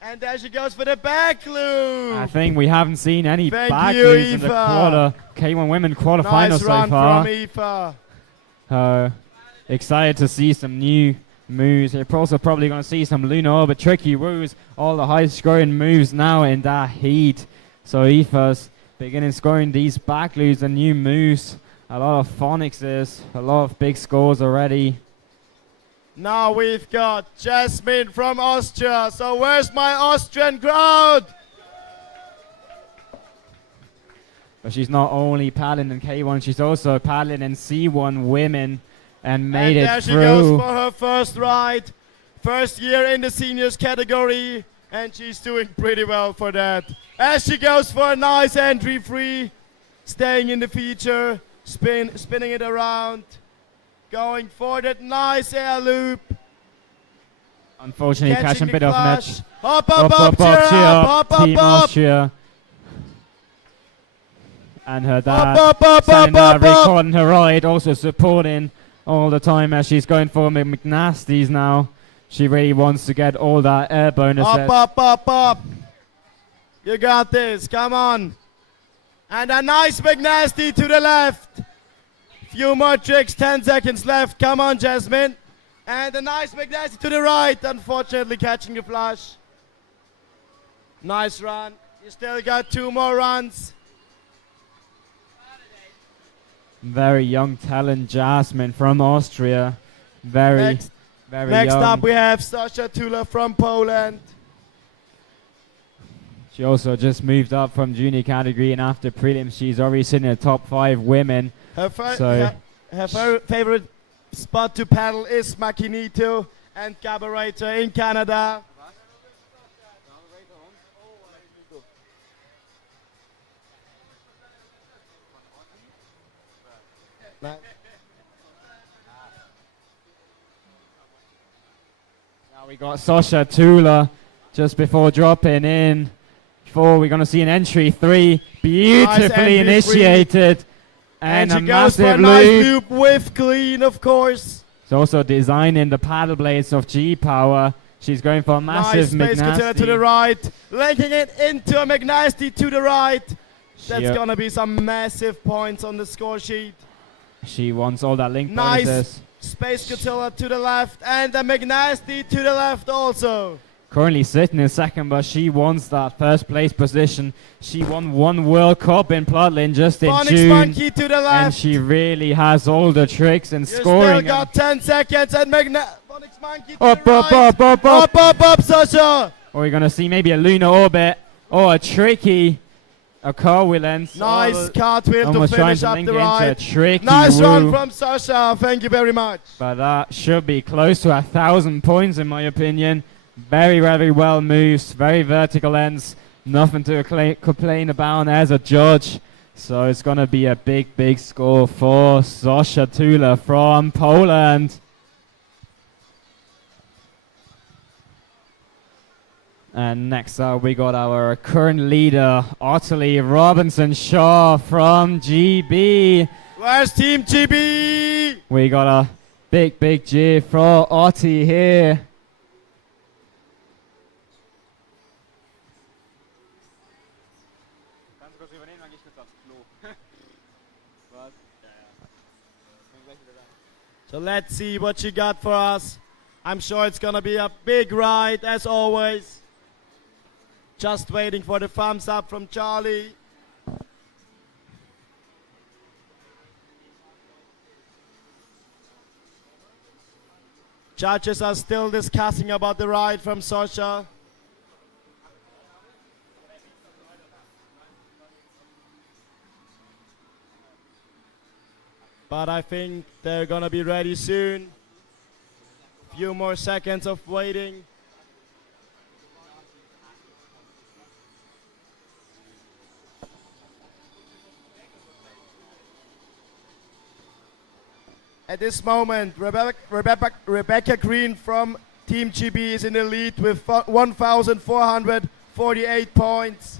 And there she goes for the back loop. I think we haven't seen any Thank back you, loops in the Aoife. K1 Women quarterfinals Nice so run far. from Aoife. Excited to see some new moves. You're also probably going to see some Lunar Orbit, Tricky Woos, all the high scoring moves now in that heat. So Aoife's beginning scoring these back loops and new moves. A lot of phonics, a lot of big scores already. Now we've got Jasmine from Austria. So where's my Austrian crowd? But she's not only paddling in K1, she's also paddling in C1 Women and made And it there she through. goes for her first ride. First year in the seniors category. And she's doing pretty well for that. As she goes for a nice entry free. Staying in the feature. Spinning it around. Going for that nice air loop. Unfortunately, catching a the bit of flash. net. Up, up, up, cheer up, up, Team up, up. Austria. And her dad Up, up, standing up, there up, up. recording her ride, also supporting all the time as she's going for McNasties now. She really wants to get all that air bonuses. Up, up, up, up. You got this. Come on. And a nice McNasty to the left. Few more tricks, 10 seconds left. Come on, Jasmine. And a nice McNasty to the right. Unfortunately, catching the flush. Nice run. You still got 2 more runs. Very young talent, Jasmine from Austria. Very Next young. up, we have Sasha Tula from Poland. She also just moved up from junior category, and after prelims, she's already sitting in the top 5 women. Her So- favorite spot to paddle is Makinito and Carburetor in Canada. Now we got Sasha Tula just before dropping in. We're going to see an entry 3, beautifully entry initiated. And And, she a goes for a massive nice loop. loop with clean, of course. It's also designing the paddle blades of G-Power. She's going for a massive Nice space container to the McNasty. right. Linking it into a McNasty to the right. That's She- going to be some massive points on the score sheet. She wants all that link Nice. bonuses. Space Godzilla to the left and a McNasty to the left also. Currently sitting in second, but she wants that first place position. She won 1 World Cup in Plotland just in Phonics June. Monkey to the And left. she really has all the tricks and You scoring. still got 10 seconds and Phonics Monkey to Up, the up, right. up, up, up. Up, Sasha. Or we're going to see maybe a lunar orbit or a tricky, a cartwheel ends. Nice cartwheel to Almost trying finish to up link the it into a right. tricky Nice run woo. from Sasha. Thank you very much. But that should be close to 1,000 points in my opinion. Very, very well moves, very vertical ends. Nothing to complain about as a judge. So it's going to be a big, big score for Sasha Tula from Poland. And next up, we got our current leader, Ottilie Robinson-Shaw from GB. Where's Team GB? We got a big, big G for Otti here. Kannst du kurz übernehmen, dann geh ich kurz aufs Klo. Was? Ja, ja. Bin gleich wieder da. So let's see what she got for us. I'm sure it's gonna be a big ride as always. Just waiting for the thumbs up from Charlie. Judges are still discussing about the ride from Sasha. But I think they're gonna be ready soon. Few more seconds of waiting. At this moment, Rebecca Green from Team GB is in the lead with 1,448 points.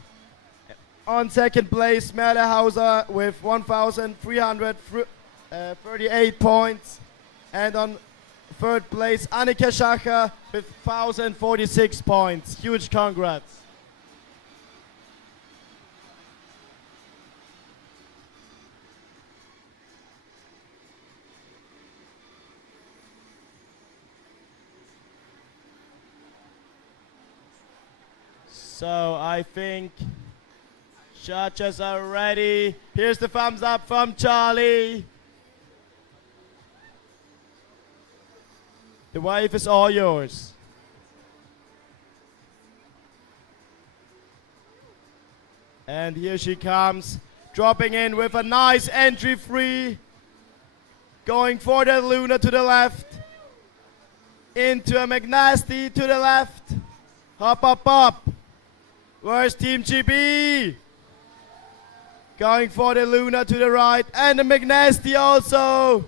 On second place, Merlehauser with 1,338 points. And on third place, Annika Schacher with 1,046 points. Huge congrats. So I think judges are ready. Here's the thumbs up from Charlie. The wave is all yours. And here she comes, dropping in with a nice entry free. Going for the Luna to the left. Into a McNasty to the left. Hop, up, up. Where's Team GB? Going for the Luna to the right. And the McNasty also.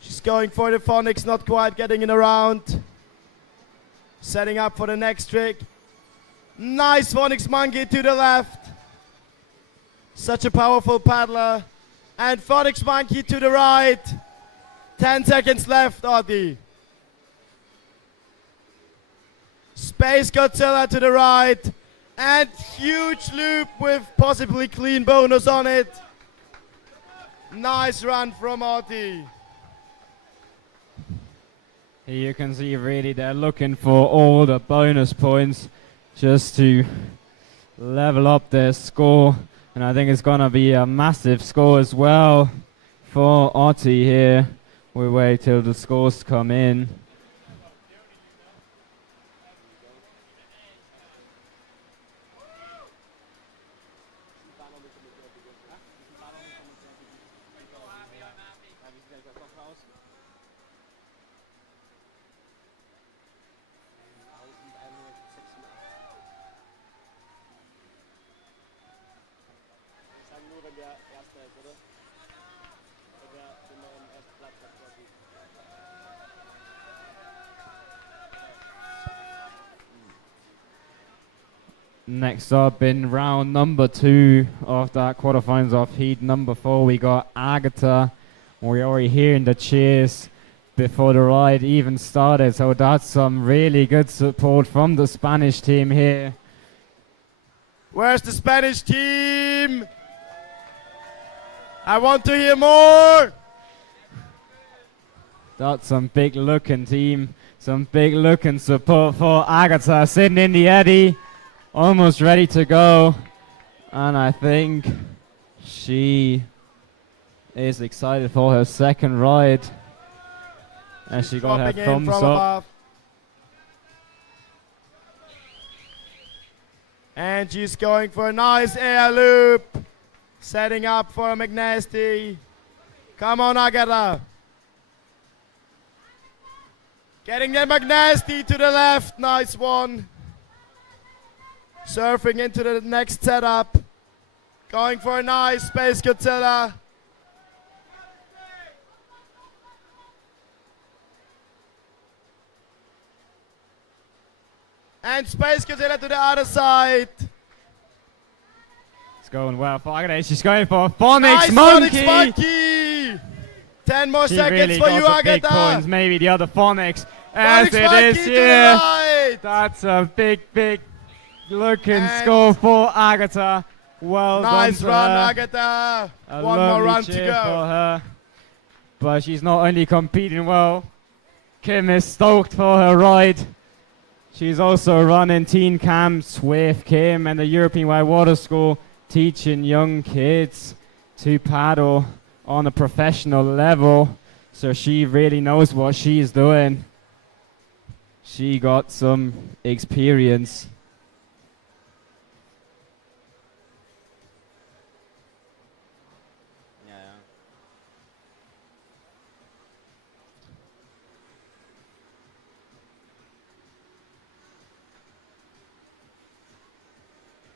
She's going for the Phonics, not quite getting it around. Setting up for the next trick. Nice Phonics Monkey to the left. Such a powerful paddler. And Phonics Monkey to the right. 10 seconds left, Audie. Space Godzilla to the right. And huge loop with possibly clean bonus on it. Nice run from Artie. Here you can see really they're looking for all the bonus points just to level up their score. And I think it's going to be a massive score as well for Artie here. We wait till the scores come in. Nur wenn der Erste ist, oder? Wenn der am ersten Platz hat quasi. Next up in round number 2 of that quarterfinals of heat number 4, we got Agatha. We're already hearing the cheers before the ride even started, so that's some really good support from the Spanish team here. Where's the Spanish team? I want to hear more. That's some big looking team, some big looking support for Agatha sitting in the eddy, almost ready to go. And I think she is excited for her second ride. And she got her Dropping in thumbs from up. above. And she's going for a nice air loop. Setting up for a McNasty. Come on, Agatha. Getting the McNasty to the left. Nice one. Surfing into the next setup. Going for a nice Space Godzilla. And Space Godzilla to the other side. It's going well for Agatha. She's going for a Phonics Nice Monkey. Phonics Monkey. 10 more She seconds really for you, got the big Agatha. points. Maybe the other Phonics. As Phonics it Monkey is to the here. right. That's a big, big looking And score for Agatha. Well Nice done to run, her. Agatha. A One more lovely run to cheer go. for her. But she's not only competing well, Kim is stoked for her ride. She's also running teen camps with Kim and the European White Water School, teaching young kids to paddle on a professional level. So she really knows what she's doing. She got some experience. Ja, ja.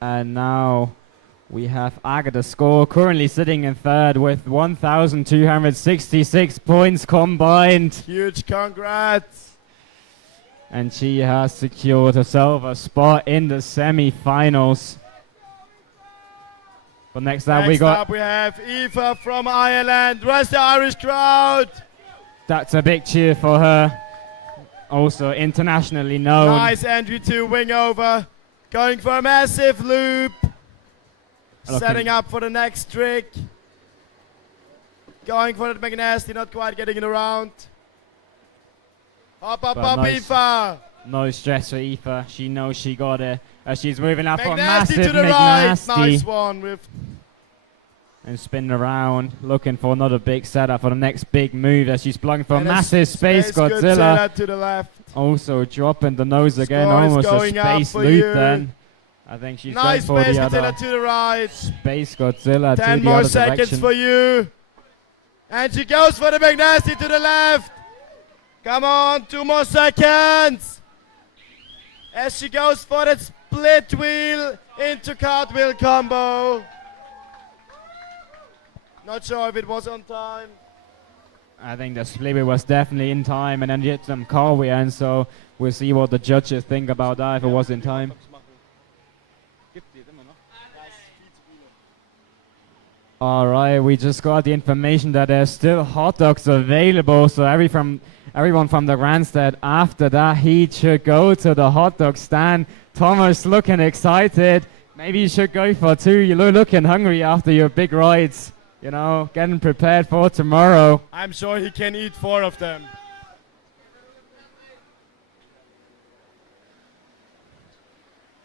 And now we have Agatha score currently sitting in third with 1,266 points combined. Huge congrats. And she has secured herself a spot in the semi-finals. But next up we got, we have Eva from Ireland. Where's the Irish crowd? that's a big cheer for her. Also internationally known. Nice entry to wing over. Going for a massive loop. Setting up for the next trick. Going for the McNasty, not quite getting it around. Up, But up, nice. Eva. No stress for Aoife. She knows she got it. As she's moving up for a McNasty massive to the right. McNasty. Nice one with And spinning around, looking for another big setup for the next big move as she's plugging for a and a massive Space Godzilla. to the left. Also dropping the nose again, Score is almost a going up space for loop you. then. I think she's Nice going for Space the Godzilla other to the right. Space Godzilla 10 to the more other seconds direction. for you. And she goes for the McNasty to the left. Come on, 2 more seconds. As she goes for that split wheel into cartwheel combo. Not sure if it was on time. I think the split wheel was definitely in time and then yet some cartwheel, and so we'll see what the judges think about that if it was in time. Gibt die immer noch? Ja, ist viel zu viele. Alright, we just got the information that there's still hot dogs available, so everyone from the grandstand after that heat should go to the hot dog stand. Thomas looking excited. Maybe you should go for two. You're looking hungry after your big rides. You know, getting prepared for tomorrow. I'm sure he can eat 4 of them.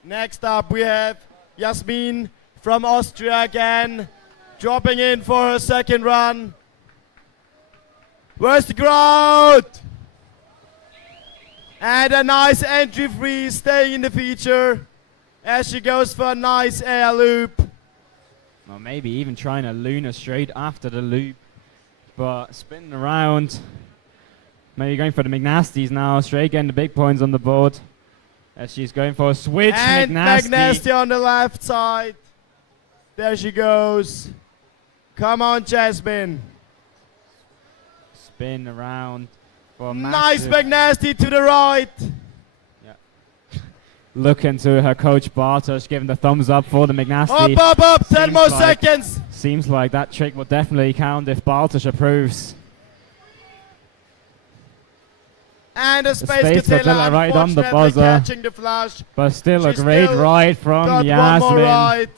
Next up we have Jasmin from Austria again, dropping in for her second run. Where's the crowd? And a nice entry free, staying in the feature as she goes for a nice air loop. Or maybe even trying a lunar straight after the loop. But spinning around. Maybe going for the McNasties now. Straight getting the big points on the board. As she's going for a switch. And McNasty. McNasty on the left side. There she goes. Come on, Jasmine. Spin around. For a Nice massive- McNasty to the right. Looking to her coach Bartosz, giving the thumbs up for the McNasty. Up, 10 Seems more like- seconds. Seems like that trick will definitely count if Bartosz approves. And a Space Space Godzilla Godzilla right on the unfortunately buzzer. catching the flash. But still a She's great still ride from Got one more Yasmin. ride.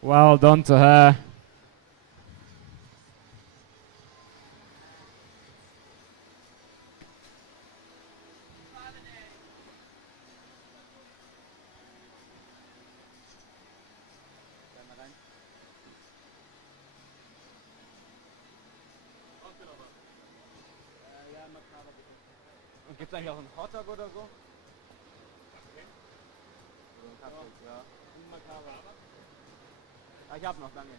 Well done to her. Gibt es eigentlich auch einen Hotdog oder so? Ich hab noch lange.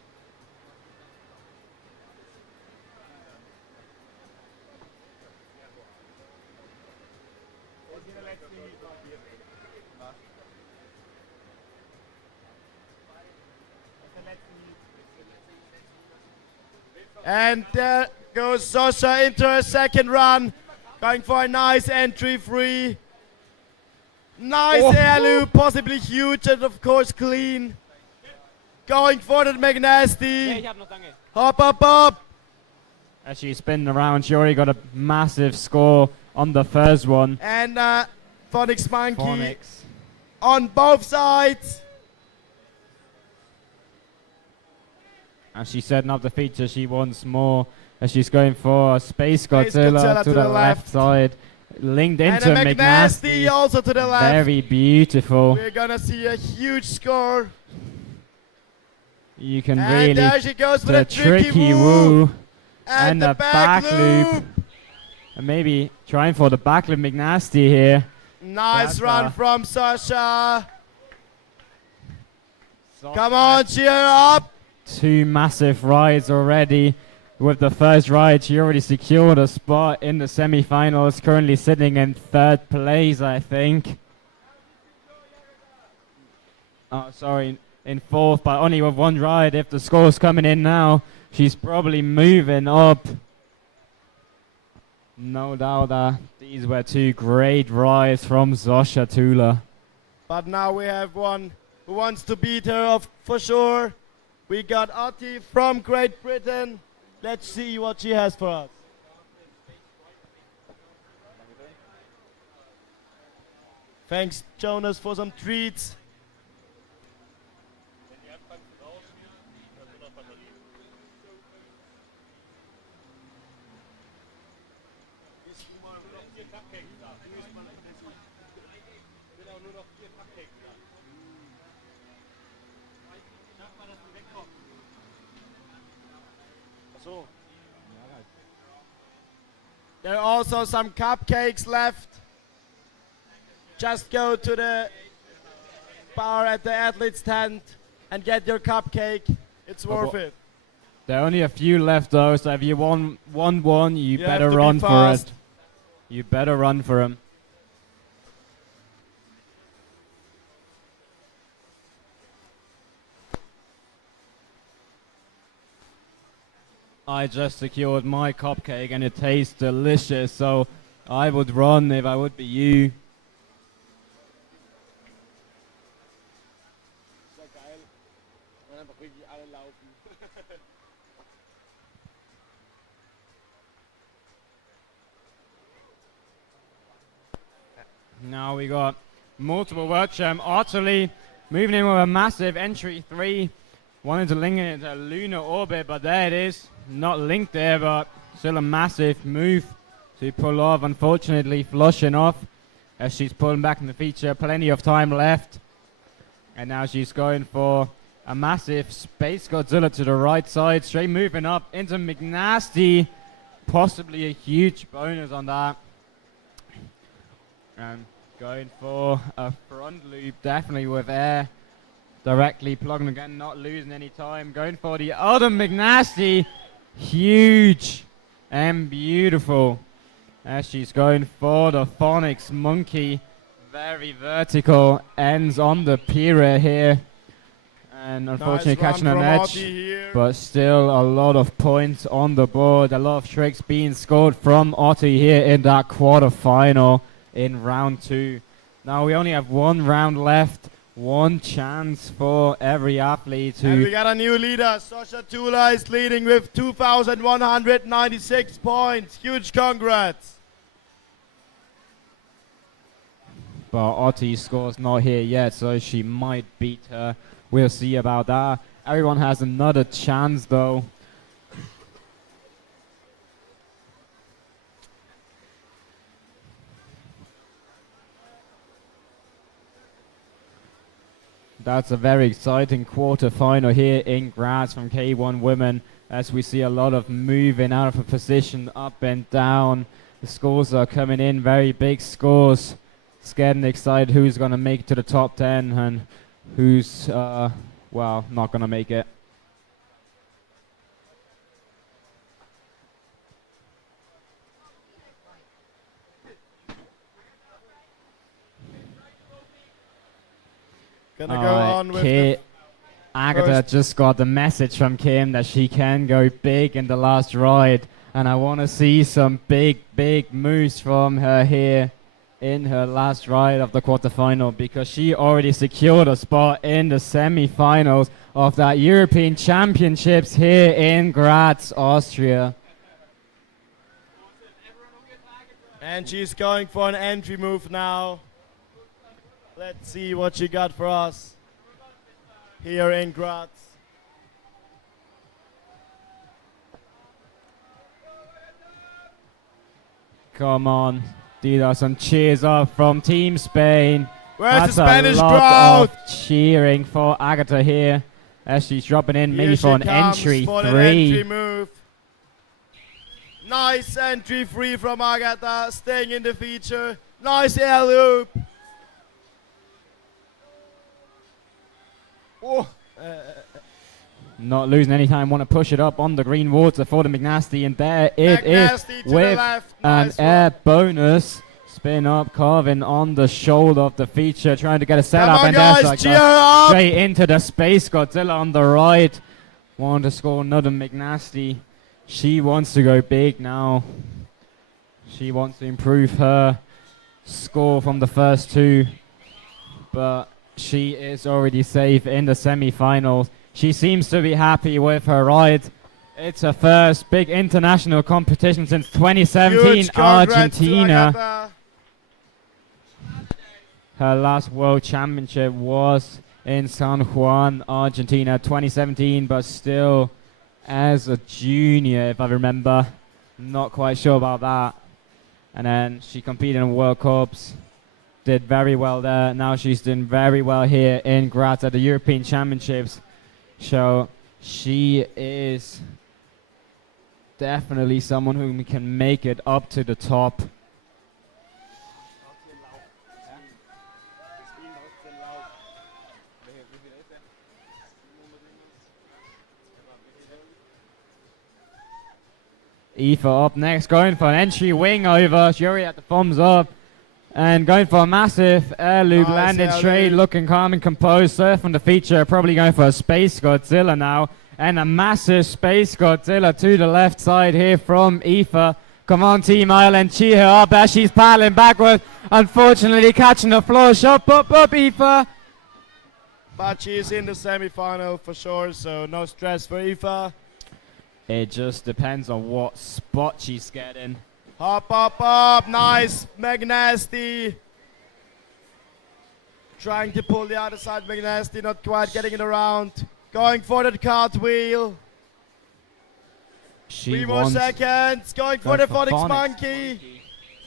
And there goes Sasha into her second run. Going for a nice entry free. Nice air loop, possibly huge and of course clean. Going for the McNasty. Ich hab noch lange. Up. As she's spinning around, she already got a massive score on the first one. And Phonics Monkey Phonics. on both sides. And she's setting up the feature she wants more. As she's going for a Space Space Godzilla Godzilla to the left side. Linked into And a McNasty McNasty. also to the left. Very beautiful. We're gonna see a huge score. You can And really there she goes for the the tricky woo. And the the back loop. And maybe trying for the back loop McNasty here. Nice That's run a- from Sasha. Come on, cheer her up. Two massive rides already. With the first ride, she already secured a spot in the semi-finals. Currently sitting in third place, I think. Oh, sorry, in fourth, but only with one ride. If the score's coming in now, she's probably moving up. No doubt that these were two great rides from Zosha Tula. But now we have one who wants to beat her for sure. We got Ati from Great Britain. Let's see what she has for us. Thanks, Jonas, for some treats. There are also some cupcakes left. Just go to the bar at the athlete's tent and get your cupcake. It's worth it. There are only a few left though, so if you want one, you You better have to be run for fast. it. You better run for him. I just secured my cupcake and it tastes delicious, so I would run if I would be you. Ist ja geil. Und einfach wirklich alle laufen. Now we got multiple world champ Otterly moving in with a massive entry 3. Wanted to link it into lunar orbit, but there it is. Not linked there, but still a massive move to pull off. Unfortunately, flushing off as she's pulling back in the feature. Plenty of time left. And now she's going for a massive Space Godzilla to the right side. Straight moving up into McNasty. Possibly a huge bonus on that. And going for a front loop, definitely with air. Directly plugging again, not losing any time. Going for the other McNasty. Huge and beautiful. As she's going for the Phonics Monkey. Very vertical. Ends on the Pira here. And unfortunately catching an edge. But still a lot of points on the board. A lot of tricks being scored from Otti here in that quarterfinal in round 2. Now we only have one round left. One chance for every athlete to... And we got a new leader. Sasha Tula is leading with 2,196 points. Huge congrats. But Otti's score's not here yet, so she might beat her. We'll see about that. Everyone has another chance, though. That's a very exciting quarter-final here in Graz from K1 Women, as we see a lot of moving out of a position, up and down. The scores are coming in, very big scores. It's getting excited who's going to make it to the top 10 and who's, well, not going to make it. Gonna go on with the Agatha just got the message from Kim that she can go big in the last ride. And I want to see some big moves from her here in her last ride of the quarterfinal, because she already secured a spot in the semi-finals of that European Championships here in Graz, Austria. And she's going for an entry move now. Let's see what she got for us here in Graz. Come on. These are some cheers up from Team Spain. Where's That's the Spanish a lot crowd? of cheering for Agatha here as she's dropping in, maybe Here for she an comes entry for an 3. entry move. Nice entry 3 from Agatha, staying in the feature. Nice air loop. Oh. Not losing any time, want to push it up on the green water for the McNasty, and there it is McNasty to the with left. an Nice air one. bonus. Spin up, carving on the shoulder of the feature, trying to get a setup, on, and guys, there's like cheer up. straight into the Space Godzilla on the right. Want to score another McNasty. She wants to go big now. She wants to improve her score from the first 2, but she is already safe in the semi-finals. She seems to be happy with her ride. It's her first big international competition since 2017 Huge congrats to Argentina. Agatha. Her last World Championship was in San Juan, Argentina, 2017, but still as a junior, if I remember. Not quite sure about that. And then she competed in World Cups, did very well there. Now she's doing very well here in Graz at the European Championships. So she is definitely someone who can make it up to the top. Aoife up next, going for an entry wing over. She already had the thumbs up. And going for a massive air loop, Nice landing air straight, loop. looking calm and composed. Surf on the feature, probably going for a Space Godzilla now. And a massive Space Godzilla to the left side here from Aoife. Come on, Team Ireland, cheer her up as she's paddling backwards. Unfortunately, catching the flush. Up, Aoife. But she's in the semi-final for sure, so no stress for Aoife. It just depends on what spot she's getting. Hop, hop, hop. Nice McNasty. Trying to pull the other side, McNasty, not quite getting it around. Going for that cartwheel. She 3 more wants, seconds. Going for the phonics monkey.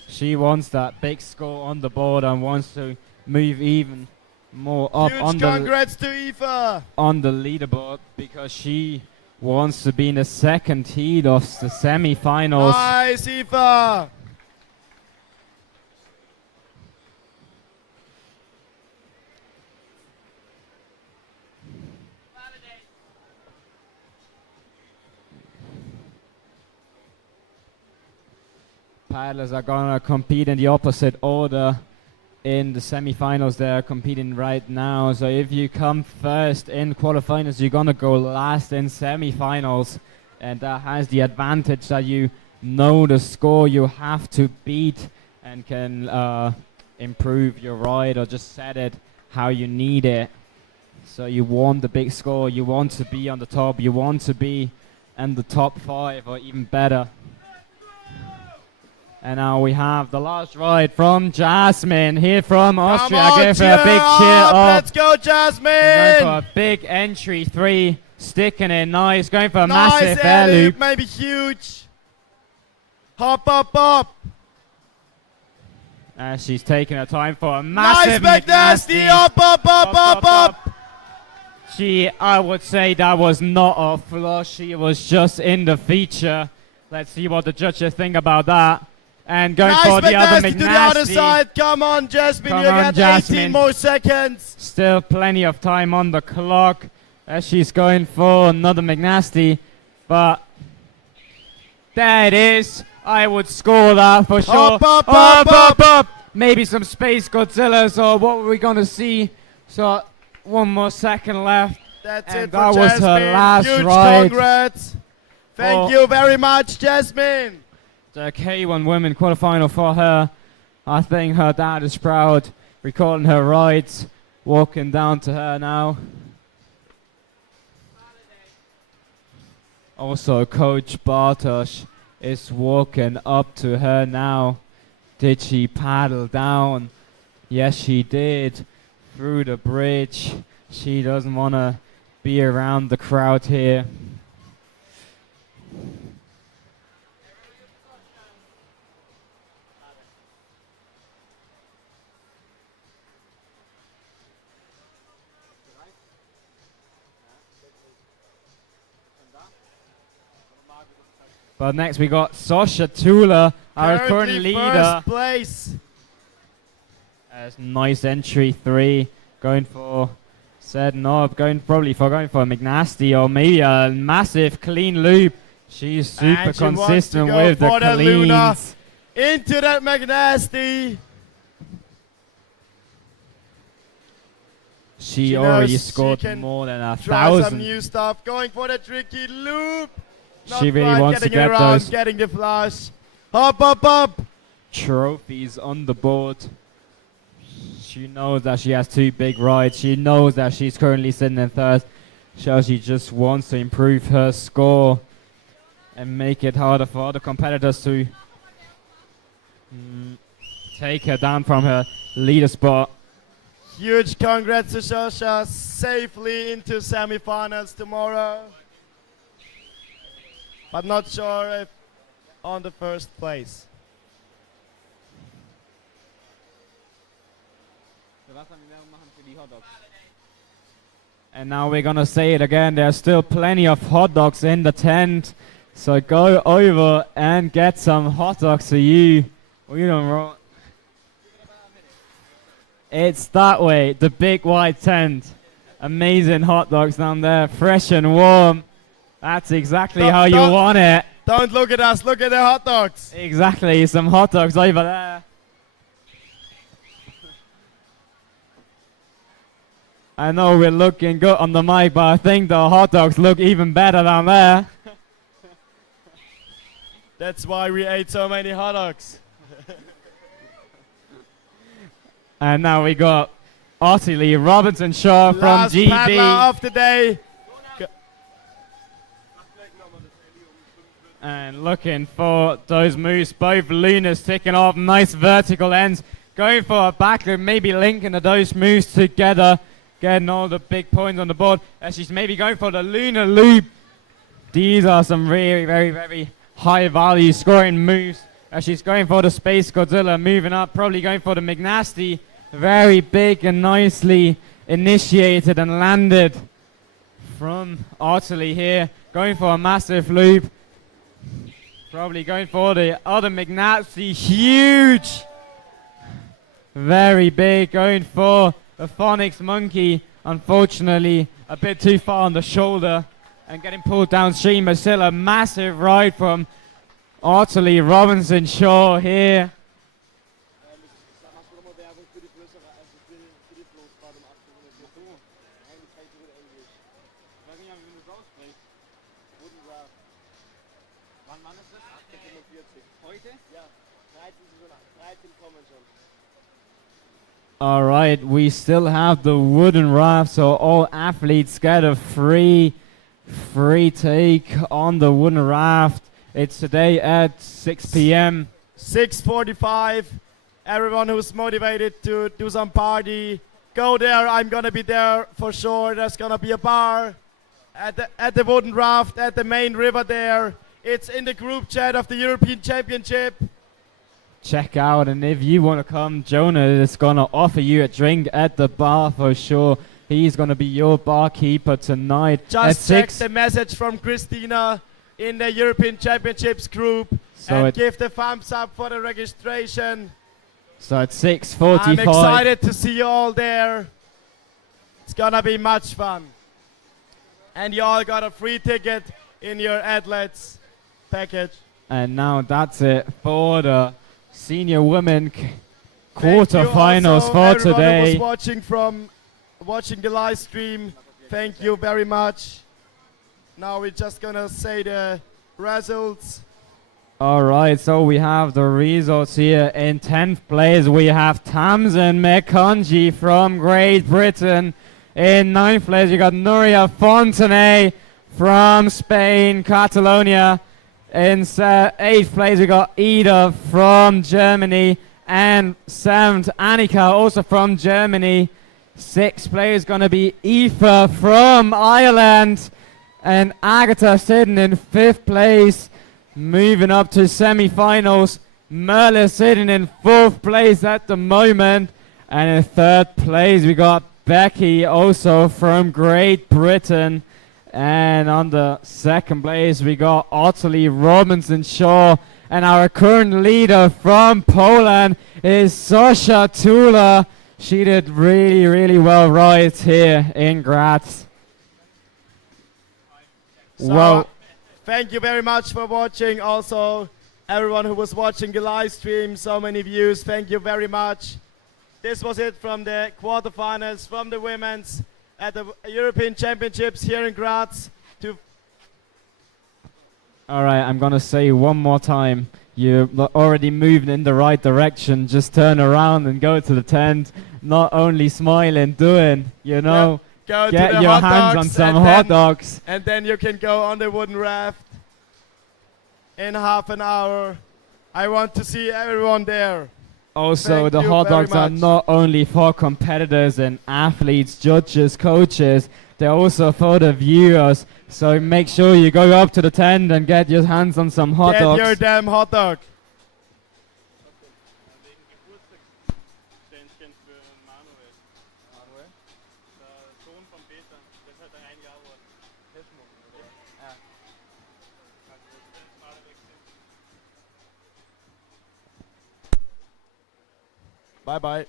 she wants that big score on the board and wants to move even more up Huge on the congrats to Eva. leaderboard because she wants to be in the second heat of the semi-finals. Nice, Eva. Paddlers are gonna compete in the opposite order in the semi-finals. They're competing right now. So if you come first in quarterfinals, you're gonna go last in semi-finals, and that has the advantage that you know the score you have to beat and can improve your ride or just set it how you need it. So you want the big score. You want to be on the top. You want to be in the top 5 or even better. And now we have the last ride from Jasmine here from Austria. Come on, Give her a big cheer up. Let's go, Going Jasmine. for a big entry 3, sticking in nice. Going for a Nice massive air loop. maybe huge. Hop, up, up. And she's taking her time for a Nice massive McNasty. Up, up, up, up, up. I would say that was not a flush. She was just in the feature. Let's see what the judges think about that. And going Nice for the other McNasty to the other McNasty. side. Come on, Jasmine. Come You on, got Jasmine. 18 more seconds. Still plenty of time on the clock as she's going for another McNasty. But there it is. I would score that for sure. Up, up, up, up. Maybe some Space Godzillas or what were we going to see? So 1 more second left. That's And it for that was her Jasmine. last Huge ride. congrats. Thank Oh. you very much, Jasmine. The K1 women quarterfinal for her. I think her dad is proud, recording her rides, walking down to her now. Also, Coach Bartosz is walking up to her now. Did she paddle down? Yes, she did. Through the bridge. She doesn't want to be around the crowd here. But next we got Sasha Tula, our current Currently leader. first place. As nice entry 3, going for setting up, going for a McNasty or maybe a massive clean loop. She's super And she wants consistent to go with the for the Luna. cleans. Into that McNasty. She She already knows she scored can more than Try some 1,000. new stuff. Going for the tricky loop. Not She really quite wants to getting it get around, those getting the flush. Up, up, up. trophies on the board. She knows that she has 2 big rides. She knows that she's currently sitting in 3rd. So she just wants to improve her score and make it harder for other competitors to take her down from her leader spot. Huge congrats to Sasha. Safely into semifinals tomorrow. But not sure if on the first place. And now we're gonna say it again. There's still plenty of hot dogs in the tent. So go over and get some hot dogs for you. We don't roll. It's that way, the big white tent. Amazing hot dogs down there, fresh and warm. That's exactly how you want it. Don't look at us, look at the hot dogs. Exactly, some hot dogs over there. I know we're looking good on the mic, but I think the hot dogs look even better down there. That's why we ate so many hot dogs. And now we got Ottilie Robinson Shaw from Last GB. paddler of the day. And looking for those moves, both Lunas ticking off, nice vertical ends, going for a backloop, maybe linking those moves together, getting all the big points on the board. As she's maybe going for the lunar loop. These are some really very, very high value scoring moves. As she's going for the Space Godzilla, moving up, probably going for the McNasty. Very big and nicely initiated and landed from Artley here. Going for a massive loop. Probably going for the other McNasty. Huge! Very big. Going for the Phonics Monkey. Unfortunately, a bit too far on the shoulder. And getting pulled downstream, but still a massive ride from Artley Robinson Shaw here. Machst du nochmal Werbung für die Flüsserer, also für die Floßbad um 1804? Nein, das kann ich gut Englisch. Ich weiß nicht, wie man das ausspricht. Wooden Raft. Wann ist das? 1845. Heute? Ja, 13 kommen schon. All right, we still have the wooden raft, so all athletes get a free take on the wooden raft. It's today at 6 p.m. 6:45. Everyone who's motivated to do some party, go there. I'm gonna be there for sure. There's gonna be a bar at the wooden raft at the main river there. It's in the group chat of the European Championship. Check out, and if you want to come, Jonah is gonna offer you a drink at the bar for sure. He's gonna be your barkeeper tonight at Just check 6. the message from Christina in the European Championships group So and it- give the thumbs up for the registration. So at I'm 6:45. excited to see you all there. It's gonna be much fun. And you all got a free ticket in your athletes package. And now that's it for the senior women Thank you quarterfinals also for everyone today. who was watching the live stream. Thank you very much. Now we're just gonna say the results. All right, so we have the results here. In 10th place, we have Tamsin McConjee from Great Britain. In 9th place, you got Nuria Fontenay from Spain, Catalonia. In 8th place, we got Ida from Germany. And 7th, Annika, also from Germany. 6th place is going to be Aoife from Ireland. And Agatha sitting in 5th place. Moving up to semi-finals, Merle sitting in 4th place at the moment. And in 3rd place, we got Becky, also from Great Britain. And on the 2nd place, we got Ottilie Robinson Shaw. And our current leader from Poland is Sasha Tula. She did really, really well right here in Graz. So, Well, thank you very much for watching. Also, everyone who was watching the live stream, so many views. Thank you very much. This was it from the quarterfinals, from the women's at the European Championships here in Graz. all right, I'm going to say one more time. You're already moving in the right direction. Just turn around and go to the tent. Not only smiling, doing, you know. Go Get to the your hot hands dogs on some and hot then- dogs. And then you can go on the wooden raft in half an hour. I want to see everyone there. Also, Thank the you hot very dogs are much. not only for competitors and athletes, judges, coaches, they're also for the viewers. So make sure you go up to the tent and get your hands on some hot Get dogs. your damn hot dog. Wegen Geburtstagsständchen für Manuel. Manuel? Der Sohn von Peter. Der ist halt ein Jahr geworden. Ja. Bye bye.